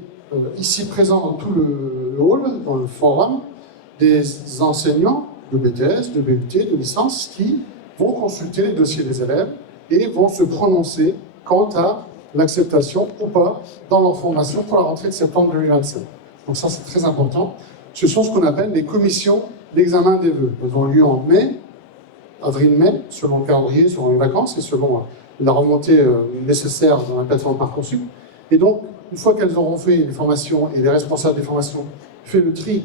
ici présent dans tout le hall, dans le forum, des enseignants de BTS, de BUT, de licence, qui vont consulter les dossiers des élèves et vont se prononcer quant à l'acceptation ou pas dans leur formation pour la rentrée de septembre 2025. Donc ça, c'est très important. Ce sont ce qu'on appelle les commissions d'examen des vœux. Elles ont lieu en mai, avril-mai, selon le calendrier, selon les vacances et selon la remontée nécessaire dans la plateforme Parcoursup. Et donc, une fois qu'elles auront fait les formations et les responsables des formations fait le tri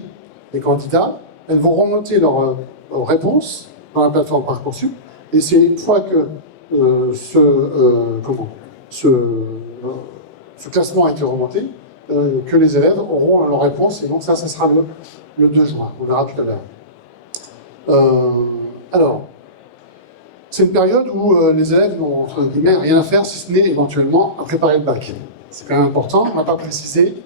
des candidats, elles vont remonter leurs réponses dans la plateforme Parcoursup. Et c'est une fois que ce classement a été remonté, que les élèves auront leur réponse. Et donc ça sera le 2 juin. On verra tout à l'heure. Alors, c'est une période où les élèves n'ont, entre guillemets, rien à faire, si ce n'est éventuellement à préparer le bac. C'est quand même important, on n'a pas précisé.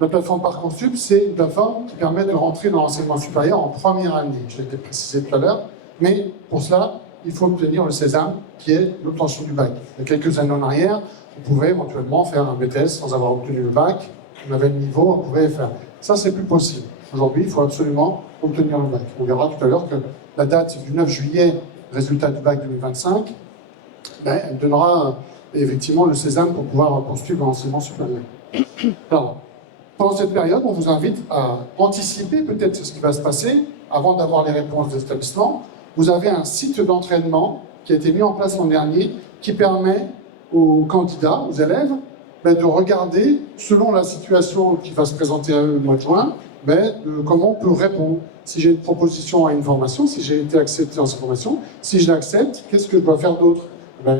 La plateforme Parcoursup, c'est une plateforme qui permet de rentrer dans l'enseignement supérieur en première année. Je l'ai précisé tout à l'heure, mais pour cela, il faut obtenir le sésame, qui est l'obtention du bac. Il y a quelques années en arrière, on pouvait éventuellement faire un BTS sans avoir obtenu le bac. On avait le niveau, on pouvait faire. Ça, c'est plus possible. Aujourd'hui, il faut absolument obtenir le bac. On verra tout à l'heure que la date du 9 juillet, résultat du bac 2025, elle donnera effectivement le sésame pour pouvoir poursuivre l'enseignement supérieur. Alors, pendant cette période, on vous invite à anticiper peut-être ce qui va se passer avant d'avoir les réponses des établissements. Vous avez un site d'entraînement qui a été mis en place l'an dernier qui permet aux candidats, aux élèves, de regarder, selon la situation qui va se présenter à eux le mois de juin, comment on peut répondre. Si j'ai une proposition à une formation, si j'ai été accepté dans cette formation, si je l'accepte, qu'est-ce que je dois faire d'autre?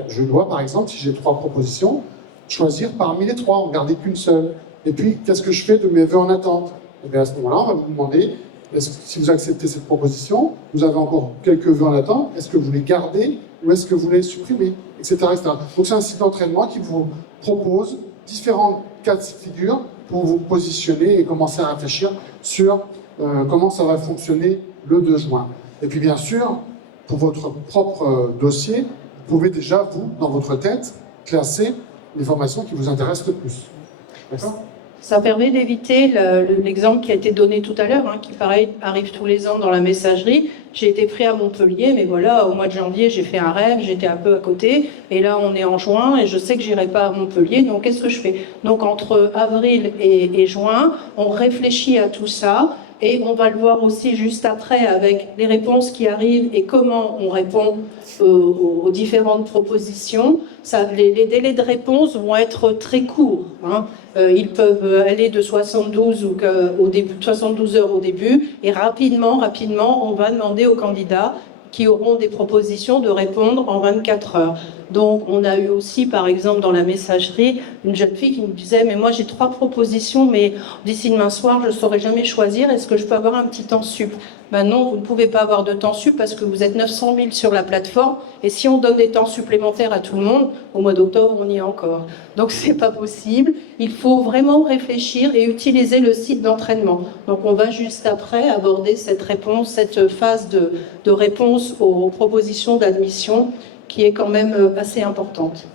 Je dois, par exemple, si j'ai 3 propositions, choisir parmi les 3, en garder qu'une seule. Et puis, qu'est-ce que je fais de mes vœux en attente? Et à ce moment-là, on va vous demander, si vous acceptez cette proposition, vous avez encore quelques vœux en attente, est-ce que vous les gardez ou est-ce que vous les supprimez, etc. etc. Donc c'est un site d'entraînement qui vous propose différents cas de figure pour vous positionner et commencer à réfléchir sur comment ça va fonctionner le 2 juin. Et puis bien sûr, pour votre propre dossier, vous pouvez déjà, vous, dans votre tête, classer les formations qui vous intéressent le plus. D'accord ? Ça permet d'éviter l'exemple qui a été donné tout à l'heure, qui pareil arrive tous les ans dans la messagerie. J'ai été pris à Montpellier, mais voilà, au mois de janvier, j'ai fait un rêve, j'étais un peu à côté, et là on est en juin, et je sais que j'irai pas à Montpellier, donc qu'est-ce que je fais? Donc entre avril et juin, on réfléchit à tout ça, et on va le voir aussi juste après avec les réponses qui arrivent et comment on répond aux différentes propositions. Les délais de réponse vont être très courts. Ils peuvent aller de 72 heures au début et rapidement, on va demander aux candidats qui auront des propositions de répondre en 24 heures. Donc on a eu aussi, par exemple, dans la messagerie, une jeune fille qui nous disait « mais moi j'ai 3 propositions, mais d'ici demain soir, je ne saurais jamais choisir, est-ce que je peux avoir un petit temps sup ?» Ben non, vous ne pouvez pas avoir de temps sup parce que vous êtes 900 000 sur la plateforme, et si on donne des temps supplémentaires à tout le monde, au mois d'octobre, on y est encore. Donc c'est pas possible, il faut vraiment réfléchir et utiliser le site d'entraînement. Donc on va juste après aborder cette réponse, cette phase de réponse aux propositions d'admission qui est quand même assez importante.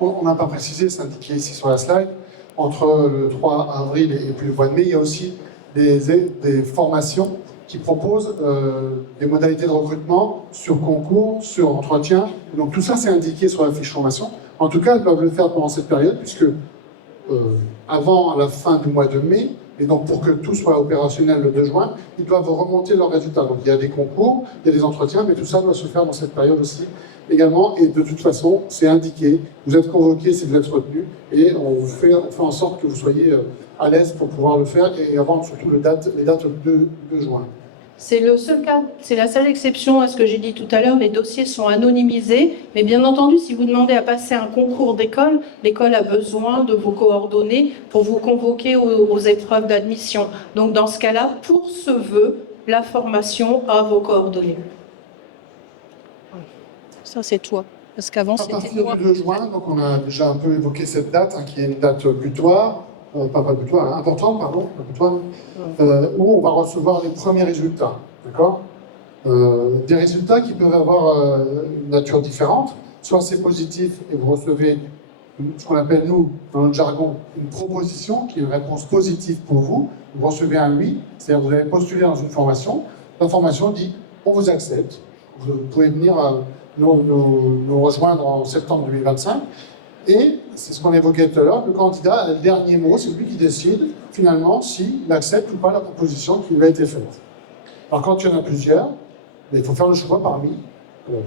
On n'a pas précisé, c'est indiqué ici sur la slide, entre le 3 avril et puis le mois de mai, il y a aussi des formations qui proposent des modalités de recrutement sur concours, sur entretien. Donc tout ça, c'est indiqué sur la fiche formation. En tout cas, elles doivent le faire pendant cette période, puisque avant la fin du mois de mai, et donc pour que tout soit opérationnel le 2 juin, ils doivent remonter leurs résultats. Donc il y a des concours, il y a des entretiens, mais tout ça doit se faire dans cette période aussi également. Et de toute façon, c'est indiqué, vous êtes convoqué si vous êtes retenu, et on fait en sorte que vous soyez à l'aise pour pouvoir le faire, et avoir surtout les dates de juin. C'est le seul cas, c'est la seule exception à ce que j'ai dit tout à l'heure, les dossiers sont anonymisés, mais bien entendu, si vous demandez à passer un concours d'école, l'école a besoin de vos coordonnées pour vous convoquer aux épreuves d'admission. Donc dans ce cas-là, pour ce vœu, la formation a vos coordonnées. Ça c'est toi, parce qu'avant c'était moi. À partir du 2 juin, donc on a déjà un peu évoqué cette date, qui est une date butoir, importante, pardon, où on va recevoir les premiers résultats, d'accord ? Des résultats qui peuvent avoir une nature différente, soit c'est positif et vous recevez ce qu'on appelle, nous, dans notre jargon, une proposition, qui est une réponse positive pour vous, vous recevez un oui, c'est-à-dire que vous avez postulé dans une formation, la formation dit « on vous accepte, vous pouvez venir nous rejoindre en septembre 2025 », et c'est ce qu'on évoquait tout à l'heure, le candidat a le dernier mot, c'est lui qui décide finalement s'il accepte ou pas la proposition qui lui a été faite. Alors quand il y en a plusieurs, il faut faire le choix parmi,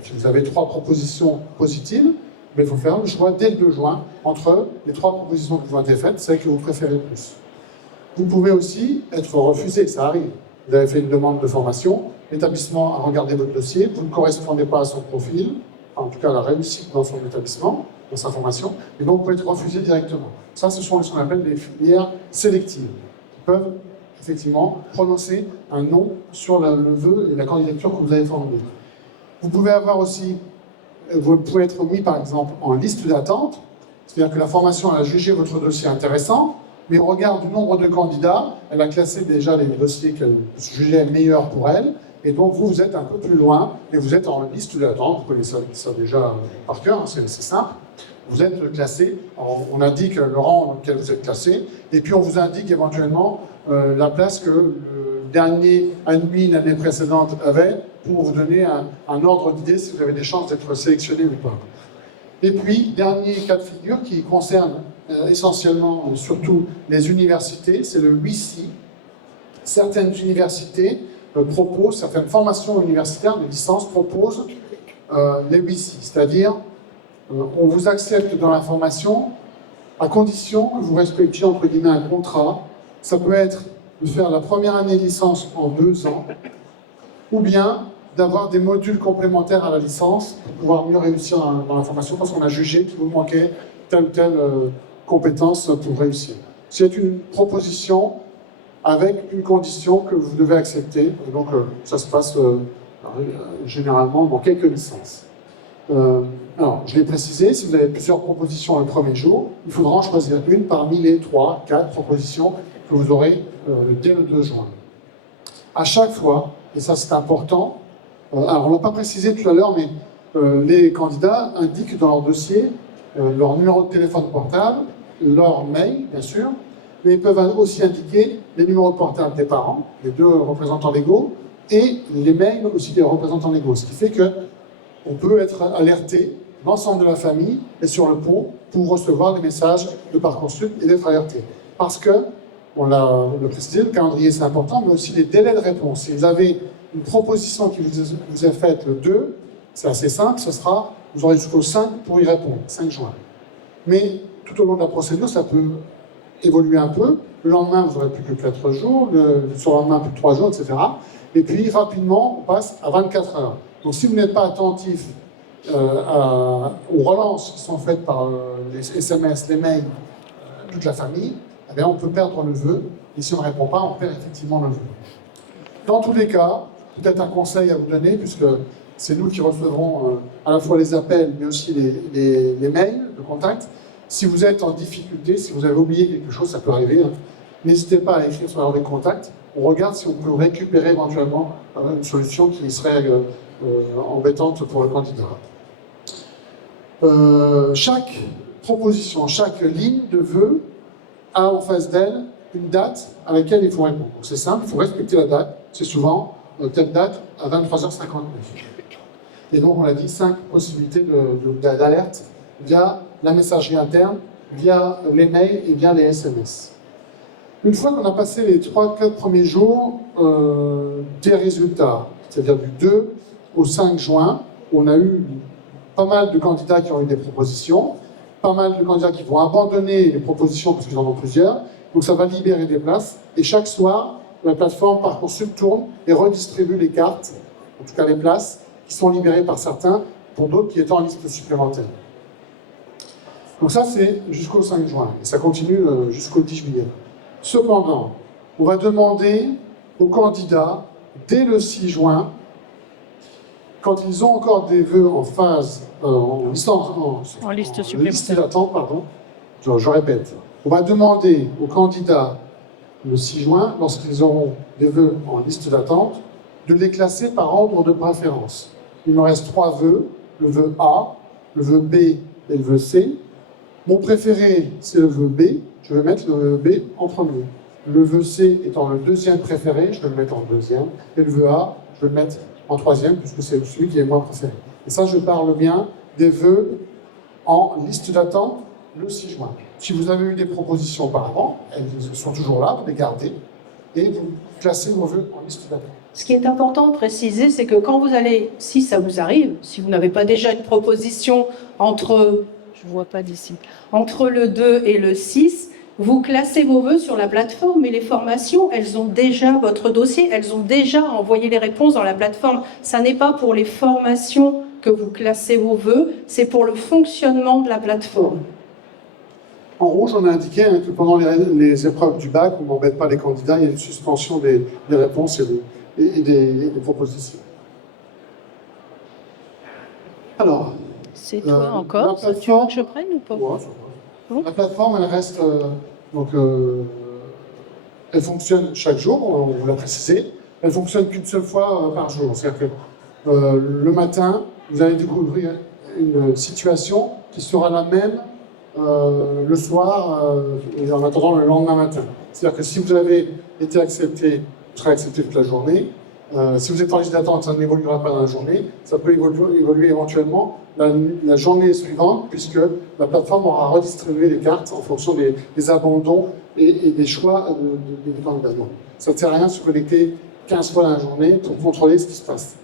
si vous avez 3 propositions positives, il faut faire le choix dès le 2 juin entre les 3 propositions qui vous ont été faites, celle que vous préférez le plus. Vous pouvez aussi être refusé, ça arrive. Vous avez fait une demande de formation, l'établissement a regardé votre dossier, vous ne correspondez pas à son profil, en tout cas à la réussite dans son établissement, dans sa formation, et donc vous pouvez être refusé directement. Ça, ce sont ce qu'on appelle des filières sélectives, qui peuvent effectivement prononcer un non sur le vœu et la candidature que vous avez formulée. Vous pouvez avoir aussi, vous pouvez être mis par exemple en liste d'attente, c'est-à-dire que la formation a jugé votre dossier intéressant, mais au regard du nombre de candidats, elle a classé déjà les dossiers qu'elle jugeait meilleurs pour elle, et donc vous êtes un peu plus loin, et vous êtes en liste d'attente, vous connaissez ça déjà par cœur, c'est simple. Vous êtes classé, on indique le rang dans lequel vous êtes classé, et puis on vous indique éventuellement la place que le dernier admis l'année précédente avait, pour vous donner un ordre d'idée si vous avez des chances d'être sélectionné ou pas. Et puis, dernier cas de figure qui concerne essentiellement, surtout les universités, c'est le WICI. Certaines universités proposent, certaines formations universitaires de licence proposent les WICI, c'est-à-dire on vous accepte dans la formation à condition que vous respectiez entre guillemets un contrat. Ça peut être de faire la première année de licence en 2 ans, ou bien d'avoir des modules complémentaires à la licence pour pouvoir mieux réussir dans la formation parce qu'on a jugé qu'il vous manquait telle ou telle compétence pour réussir. C'est une proposition avec une condition que vous devez accepter, et donc ça se passe généralement dans quelques licences. Alors, je l'ai précisé, si vous avez plusieurs propositions le premier jour, il faudra en choisir une parmi les 3, 4 propositions que vous aurez dès le 2 juin. À chaque fois, et ça c'est important, alors on ne l'a pas précisé tout à l'heure, mais les candidats indiquent dans leur dossier leur numéro de téléphone portable, leur mail, bien sûr, mais ils peuvent aussi indiquer les numéros de portable des parents, les 2 représentants légaux, et les mails aussi des représentants légaux, ce qui fait que on peut être alerté, l'ensemble de la famille est sur le pont pour recevoir des messages de Parcoursup et d'être alerté. Parce que, on l'a précisé, le calendrier c'est important, mais aussi les délais de réponse. Si vous avez une proposition qui vous est faite le 2, c'est assez simple, vous aurez jusqu'au 5 pour y répondre, 5 juin. Mais tout au long de la procédure, ça peut évoluer un peu. Le lendemain, vous n'aurez plus que 4 jours, le surlendemain, plus que 3 jours, etc. Et puis, rapidement, on passe à 24 heures. Donc si vous n'êtes pas attentif aux relances qui sont faites par les SMS, les mails, toute la famille, eh bien, on peut perdre le vœu, et si on ne répond pas, on perd effectivement le vœu. Dans tous les cas, peut-être un conseil à vous donner, puisque c'est nous qui recevrons à la fois les appels, mais aussi les mails de contact. Si vous êtes en difficulté, si vous avez oublié quelque chose, ça peut arriver, hein, n'hésitez pas à écrire sur l'ordre des contacts. On regarde si on peut récupérer éventuellement une solution qui serait embêtante pour le candidat. Chaque proposition, chaque ligne de vœu a en face d'elle une date à laquelle il faut répondre. C'est simple, il faut respecter la date. C'est souvent telle date à 23h59. Et donc, on l'a dit, 5 possibilités d'alerte via la messagerie interne, via les mails et via les SMS. Une fois qu'on a passé les 3-4 premiers jours des résultats, c'est-à-dire du 2 au 5 juin, on a eu pas mal de candidats qui ont eu des propositions, pas mal de candidats qui vont abandonner les propositions parce qu'ils en ont plusieurs, donc ça va libérer des places, et chaque soir, la plateforme Parcoursup tourne et redistribue les cartes, en tout cas les places, qui sont libérées par certains, pour d'autres qui étaient en liste supplémentaire. Donc ça, c'est jusqu'au 5 juin, et ça continue jusqu'au 10 juillet. Cependant, on va demander aux candidats, dès le 6 juin, quand ils ont encore des vœux en phase, en liste d'attente, pardon, je répète, on va demander aux candidats le 6 juin, lorsqu'ils auront des vœux en liste d'attente, de les classer par ordre de préférence. Il me reste 3 vœux, le vœu A, le vœu B et le vœu C. Mon préféré, c'est le vœu B, je vais mettre le vœu B en premier. Le vœu C étant le deuxième préféré, je vais le mettre en deuxième. Et le vœu A, je vais le mettre en troisième, puisque c'est celui qui est moins préféré. Et ça, je parle bien des vœux en liste d'attente le 6 juin. Si vous avez eu des propositions auparavant, elles sont toujours là, vous les gardez, et vous classez vos vœux en liste d'attente. Ce qui est important de préciser, c'est que quand vous allez, si ça vous arrive, si vous n'avez pas déjà une proposition entre, je ne vois pas d'ici, entre le 2 et le 6, vous classez vos vœux sur la plateforme, et les formations, elles ont déjà votre dossier, elles ont déjà envoyé les réponses dans la plateforme. Ça n'est pas pour les formations que vous classez vos vœux, c'est pour le fonctionnement de la plateforme. En rouge, on a indiqué que pendant les épreuves du bac, on n'embête pas les candidats, il y a une suspension des réponses et des propositions. Alors, c'est toi encore, tu veux que je prenne ou pas? Ouais, la plateforme, elle reste, elle fonctionne chaque jour, on vous l'a précisé. Elle fonctionne qu'une seule fois par jour. C'est-à-dire que le matin, vous allez découvrir une situation qui sera la même le soir et en attendant le lendemain matin. C'est-à-dire que si vous avez été accepté, vous serez accepté toute la journée. Si vous êtes en liste d'attente, ça n'évoluera pas dans la journée. Ça peut évoluer éventuellement la journée suivante, puisque la plateforme aura redistribué les cartes en fonction des abandons et des choix des candidats. Ça ne sert à rien de se connecter 15 fois dans la journée pour contrôler ce qui se passe.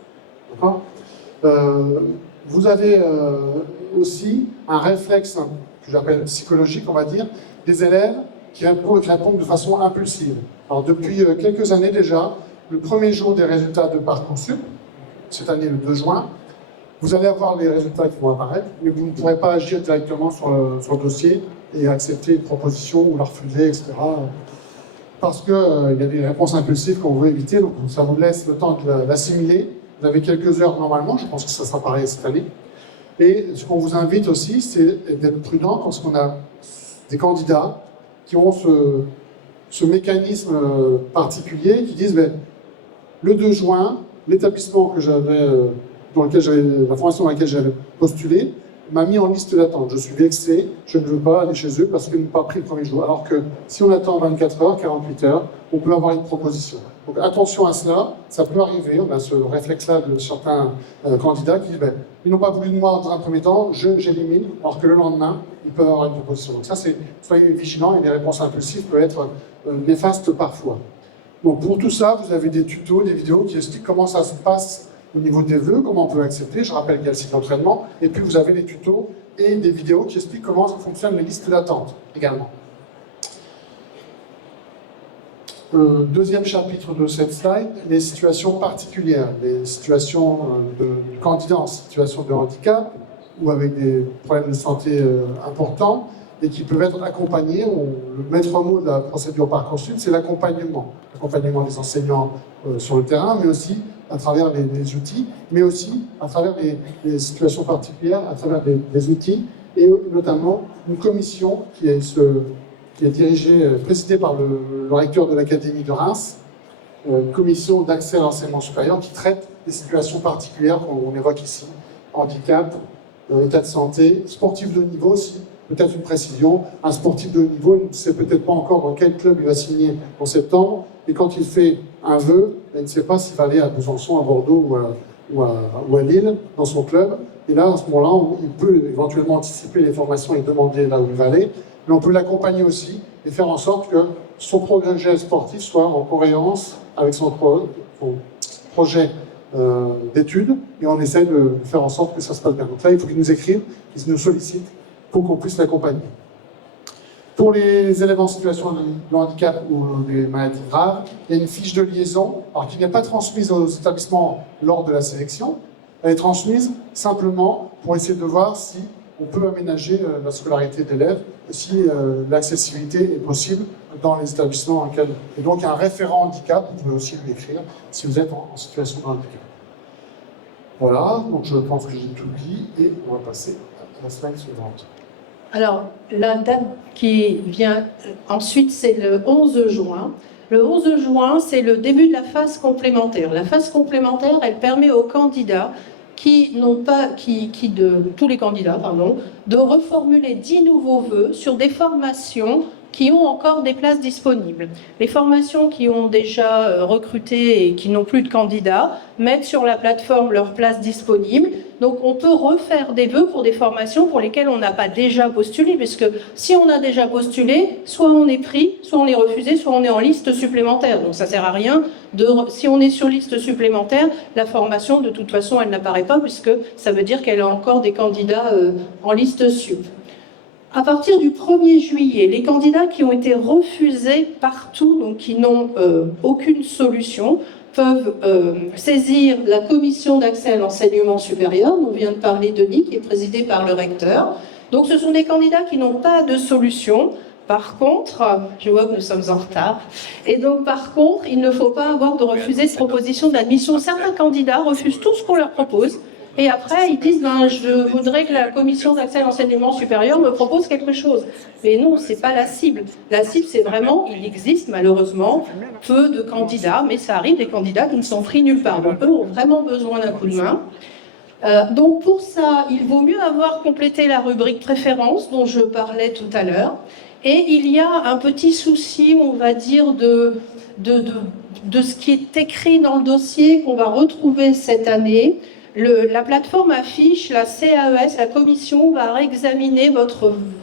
D'accord ? Vous avez aussi un réflexe que j'appelle psychologique, on va dire, des élèves qui répondent de façon impulsive. Alors depuis quelques années déjà, le premier jour des résultats de Parcoursup, cette année le 2 juin, vous allez avoir les résultats qui vont apparaître, mais vous ne pourrez pas agir directement sur le dossier et accepter une proposition ou la refuser, etc. Parce qu'il y a des réponses impulsives qu'on veut éviter, donc ça vous laisse le temps de l'assimiler. Vous avez quelques heures normalement, je pense que ça sera pareil cette année. Et ce qu'on vous invite aussi, c'est d'être prudent parce qu'on a des candidats qui ont ce mécanisme particulier qui disent le 2 juin, l'établissement que j'avais, la formation dans laquelle j'avais postulé m'a mis en liste d'attente. Je suis vexé, je ne veux pas aller chez eux parce qu'ils n'ont pas pris le premier jour. Alors que si on attend 24 heures, 48 heures, on peut avoir une proposition. Donc attention à cela, ça peut arriver. On a ce réflexe-là de certains candidats qui disent ils n'ont pas voulu de moi dans un premier temps, j'élimine, alors que le lendemain, ils peuvent avoir une proposition. Donc ça, soyez vigilants, et les réponses impulsives peuvent être néfastes parfois. Donc pour tout ça, vous avez des tutos, des vidéos qui expliquent comment ça se passe au niveau des vœux, comment on peut accepter. Je rappelle qu'il y a le site d'entraînement, et puis vous avez des tutos et des vidéos qui expliquent comment fonctionnent les listes d'attente également. Deuxième chapitre de cette slide, les situations particulières, les situations de candidats en situation de handicap ou avec des problèmes de santé importants et qui peuvent être accompagnés. Le maître mot de la procédure Parcoursup, c'est l'accompagnement. L'accompagnement des enseignants sur le terrain, mais aussi à travers les outils, mais aussi à travers les situations particulières, à travers les outils, et notamment une commission qui est dirigée, présidée par le recteur de l'Académie de Reims, une commission d'accès à l'enseignement supérieur qui traite des situations particulières qu'on évoque ici, handicap, état de santé, sportif de haut niveau aussi. Peut-être une précision, un sportif de haut niveau, il ne sait peut-être pas encore dans quel club il va signer en septembre, et quand il fait un vœu, il ne sait pas s'il va aller à Besançon, à Bordeaux ou à Lille, dans son club. Et là, à ce moment-là, il peut éventuellement anticiper les formations et demander là où il va aller, mais on peut l'accompagner aussi et faire en sorte que son projet sportif soit en cohérence avec son projet d'études, et on essaie de faire en sorte que ça se passe bien. Donc là, il faut qu'ils nous écrivent, qu'ils nous sollicitent pour qu'on puisse l'accompagner. Pour les élèves en situation de handicap ou des maladies graves, il y a une fiche de liaison, alors qui n'est pas transmise aux établissements lors de la sélection, elle est transmise simplement pour essayer de voir si on peut aménager la scolarité d'élèves, si l'accessibilité est possible dans les établissements dans lesquels... Et donc un référent handicap, vous pouvez aussi lui écrire si vous êtes en situation de handicap. Voilà, donc je pense que j'ai tout dit, et on va passer à la slide suivante. Alors, la date qui vient ensuite, c'est le 11 juin. Le 11 juin, c'est le début de la phase complémentaire. La phase complémentaire, elle permet aux candidats tous les candidats, de reformuler 10 nouveaux vœux sur des formations qui ont encore des places disponibles. Les formations qui ont déjà recruté et qui n'ont plus de candidats mettent sur la plateforme leurs places disponibles. Donc on peut refaire des vœux pour des formations pour lesquelles on n'a pas déjà postulé, puisque si on a déjà postulé, soit on est pris, soit on est refusé, soit on est en liste supplémentaire. Donc ça ne sert à rien. Si on est sur liste supplémentaire, la formation, de toute façon, elle n'apparaît pas, puisque ça veut dire qu'elle a encore des candidats en liste sup. À partir du 1er juillet, les candidats qui ont été refusés partout, donc qui n'ont aucune solution, peuvent saisir la commission d'accès à l'enseignement supérieur, dont vient de parler Denis, qui est présidée par le recteur. Donc ce sont des candidats qui n'ont pas de solution. Par contre, je vois que nous sommes en retard, et donc par contre, il ne faut pas avoir de refuser cette proposition d'admission. Certains candidats refusent tout ce qu'on leur propose, et après ils disent je voudrais que la commission d'accès à l'enseignement supérieur me propose quelque chose. Mais non, c'est pas la cible. La cible, c'est vraiment, il existe malheureusement peu de candidats, mais ça arrive des candidats qui ne sont pris nulle part. Donc eux ont vraiment besoin d'un coup de main. Donc pour ça, il vaut mieux avoir complété la rubrique préférence dont je parlais tout à l'heure. Et il y a un petit souci, on va dire, de ce qui est écrit dans le dossier qu'on va retrouver cette année. La plateforme affiche, la CAES, la commission va réexaminer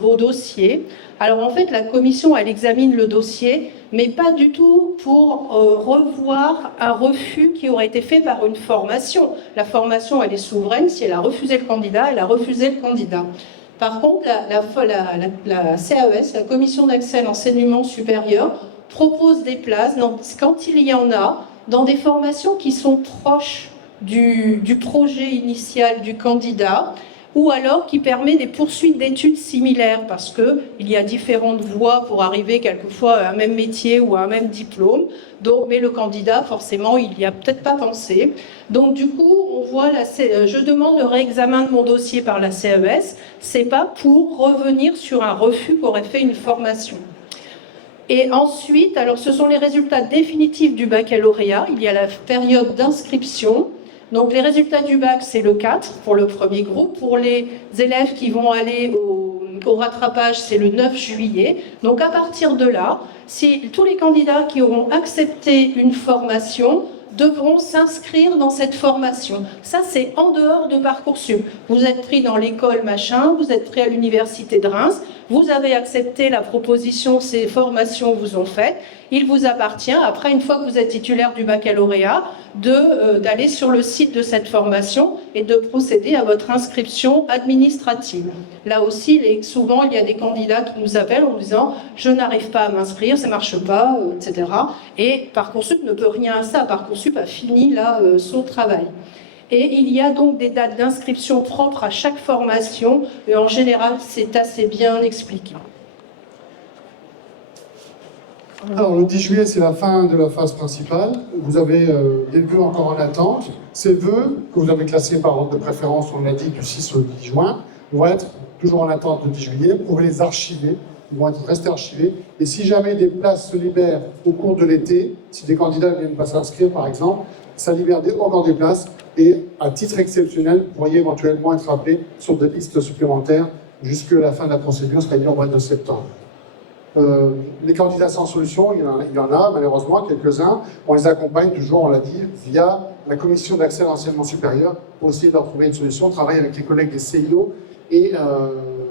vos dossiers. Alors en fait, la commission, elle examine le dossier, mais pas du tout pour revoir un refus qui aurait été fait par une formation. La formation, elle est souveraine. Si elle a refusé le candidat, elle a refusé le candidat. Par contre, la CAES, la commission d'accès à l'enseignement supérieur, propose des places, quand il y en a, dans des formations qui sont proches du projet initial du candidat, ou alors qui permet des poursuites d'études similaires, parce qu'il y a différentes voies pour arriver quelquefois à un même métier ou à un même diplôme, mais le candidat, forcément, il n'y a peut-être pas pensé. Donc du coup, on voit, je demande le réexamen de mon dossier par la CAES, c'est pas pour revenir sur un refus qu'aurait fait une formation. Et ensuite, alors ce sont les résultats définitifs du baccalauréat, il y a la période d'inscription. Donc les résultats du bac, c'est le 4 pour le premier groupe. Pour les élèves qui vont aller au rattrapage, c'est le 9 juillet. Donc à partir de là, tous les candidats qui auront accepté une formation devront s'inscrire dans cette formation. Ça, c'est en dehors de Parcoursup. Vous êtes pris dans l'école machin, vous êtes pris à l'université de Reims, Vous avez accepté la proposition, ces formations vous ont faites. Il vous appartient, après, une fois que vous êtes titulaire du baccalauréat, d'aller sur le site de cette formation et de procéder à votre inscription administrative. Là aussi, souvent, il y a des candidats qui nous appellent en disant « je n'arrive pas à m'inscrire, ça ne marche pas, etc. » Et Parcoursup ne peut rien à ça. Parcoursup a fini là son travail. Et il y a donc des dates d'inscription propres à chaque formation, et en général, c'est assez bien expliqué. Alors, le 10 juillet, c'est la fin de la phase principale. Vous avez des vœux encore en attente. Ces vœux, que vous avez classés par ordre de préférence, on l'a dit, du 6 au 10 juin, vont être toujours en attente le 10 juillet. Vous pouvez les archiver, ils vont rester archivés. Et si jamais des places se libèrent au cours de l'été, si des candidats ne viennent pas s'inscrire, par exemple, ça libère encore des places. Et à titre exceptionnel, vous pourriez éventuellement être appelé sur des listes supplémentaires jusque la fin de la procédure, c'est-à-dire au mois de septembre. Les candidats sans solution, il y en a malheureusement quelques-uns. On les accompagne toujours, on l'a dit, via la commission d'accès à l'enseignement supérieur pour essayer de leur trouver une solution. On travaille avec les collègues des CIO et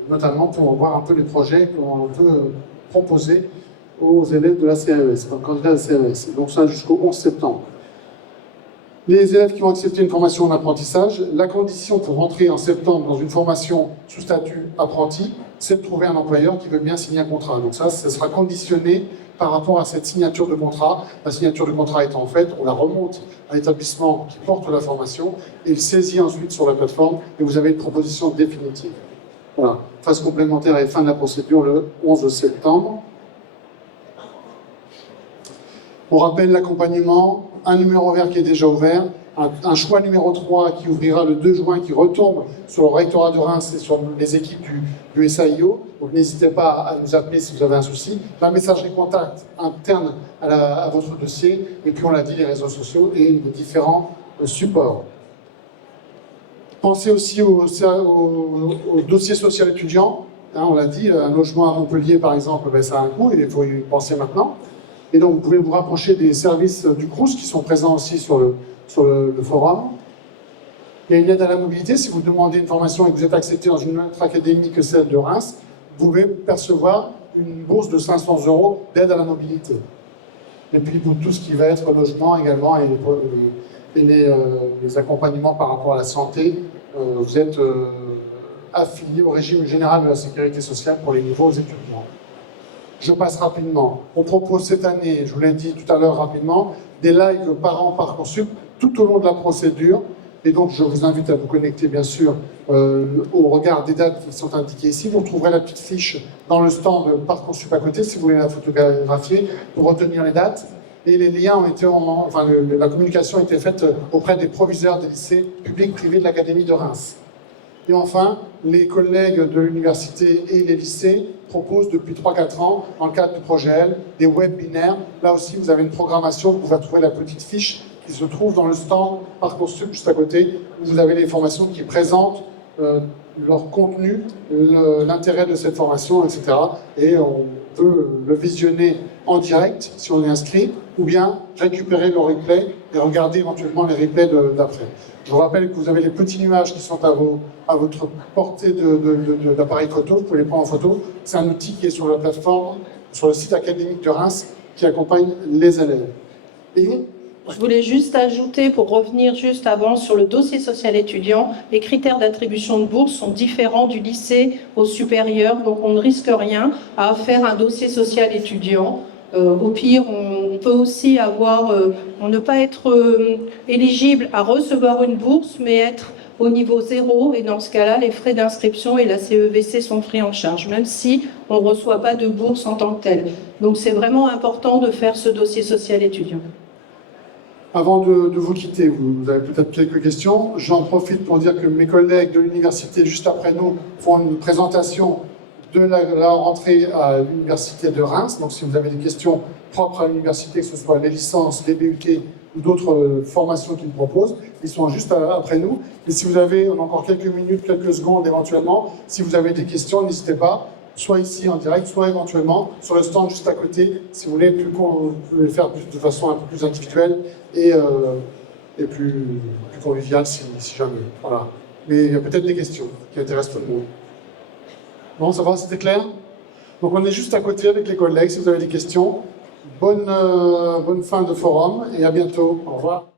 notamment pour voir un peu les projets qu'on peut proposer aux élèves de la CRES, aux candidats de la CRES. Donc ça jusqu'au 11 septembre. Les élèves qui ont accepté une formation en apprentissage, la condition pour rentrer en septembre dans une formation sous statut apprenti, c'est de trouver un employeur qui veut bien signer un contrat. Donc ça sera conditionné par rapport à cette signature de contrat. La signature de contrat étant faite, on la remonte à l'établissement qui porte la formation et il saisit ensuite sur la plateforme et vous avez une proposition définitive. Voilà, phase complémentaire et fin de la procédure le 11 septembre. On rappelle l'accompagnement, un numéro vert qui est déjà ouvert, un choix numéro 3 qui ouvrira le 2 juin, qui retombe sur le rectorat de Reims et sur les équipes du SAIO. Donc n'hésitez pas à nous appeler si vous avez un souci. La messagerie contact interne à votre dossier, et puis on l'a dit, les réseaux sociaux et les différents supports. Pensez aussi au dossier social étudiant. Hein, on l'a dit, un logement à Montpellier par exemple, ben, ça a un coût, il faut y penser maintenant. Et donc, vous pouvez vous rapprocher des services du Crous qui sont présents aussi sur le forum. Il y a une aide à la mobilité. Si vous demandez une formation et que vous êtes accepté dans une autre académie que celle de Reims, vous pouvez percevoir une bourse de 500 € d'aide à la mobilité. Et puis, pour tout ce qui va être logement également et les accompagnements par rapport à la santé, vous êtes affilié au régime général de la sécurité sociale pour les nouveaux étudiants. Je passe rapidement. On propose cette année, je vous l'ai dit tout à l'heure rapidement, des lives par an Parcoursup tout au long de la procédure. Et donc, je vous invite à vous connecter, bien sûr, au regard des dates qui sont indiquées ici. Vous trouverez la petite fiche dans le stand de Parcoursup à côté, si vous voulez la photographier, pour retenir les dates. Et les liens ont été, la communication a été faite auprès des proviseurs des lycées publics privés de l'Académie de Reims. Et enfin, les collègues de l'université et les lycées proposent depuis 3-4 ans, dans le cadre du projet L, des webinaires. Là aussi, vous avez une programmation, vous pouvez trouver la petite fiche qui se trouve dans le stand Parcoursup juste à côté, où vous avez les formations qui présentent leur contenu, l'intérêt de cette formation, etc. Et on peut le visionner en direct si on est inscrit, ou bien récupérer le replay et regarder éventuellement les replays d'après. Je vous rappelle que vous avez les petits nuages qui sont à votre portée d'appareil photo, vous pouvez les prendre en photo. C'est un outil qui est sur la plateforme, sur le site académique de Reims, qui accompagne les élèves. Je voulais juste ajouter, pour revenir juste avant sur le dossier social étudiant, les critères d'attribution de bourse sont différents du lycée au supérieur, donc on ne risque rien à faire un dossier social étudiant. Au pire, on peut aussi ne pas être éligible à recevoir une bourse, mais être au niveau 0, et dans ce cas-là, les frais d'inscription et la CEVC sont pris en charge, même si on ne reçoit pas de bourse en tant que telle. Donc c'est vraiment important de faire ce dossier social étudiant. Avant de vous quitter, vous avez peut-être quelques questions. J'en profite pour dire que mes collègues de l'université, juste après nous, font une présentation de la rentrée à l'université de Reims. Donc si vous avez des questions propres à l'université, que ce soit les licences, les BUT ou d'autres formations qu'ils proposent, ils sont juste après nous. Et si vous avez, on a encore quelques minutes, quelques secondes éventuellement, si vous avez des questions, n'hésitez pas, soit ici en direct, soit éventuellement sur le stand juste à côté, si vous voulez, vous pouvez le faire de façon un peu plus individuelle et plus conviviale si jamais. Voilà. Mais il y a peut-être des questions qui intéressent tout le monde. Bon, ça va, c'était clair? Donc on est juste à côté avec les collègues si vous avez des questions. Bonne fin de forum et à bientôt. Au revoir.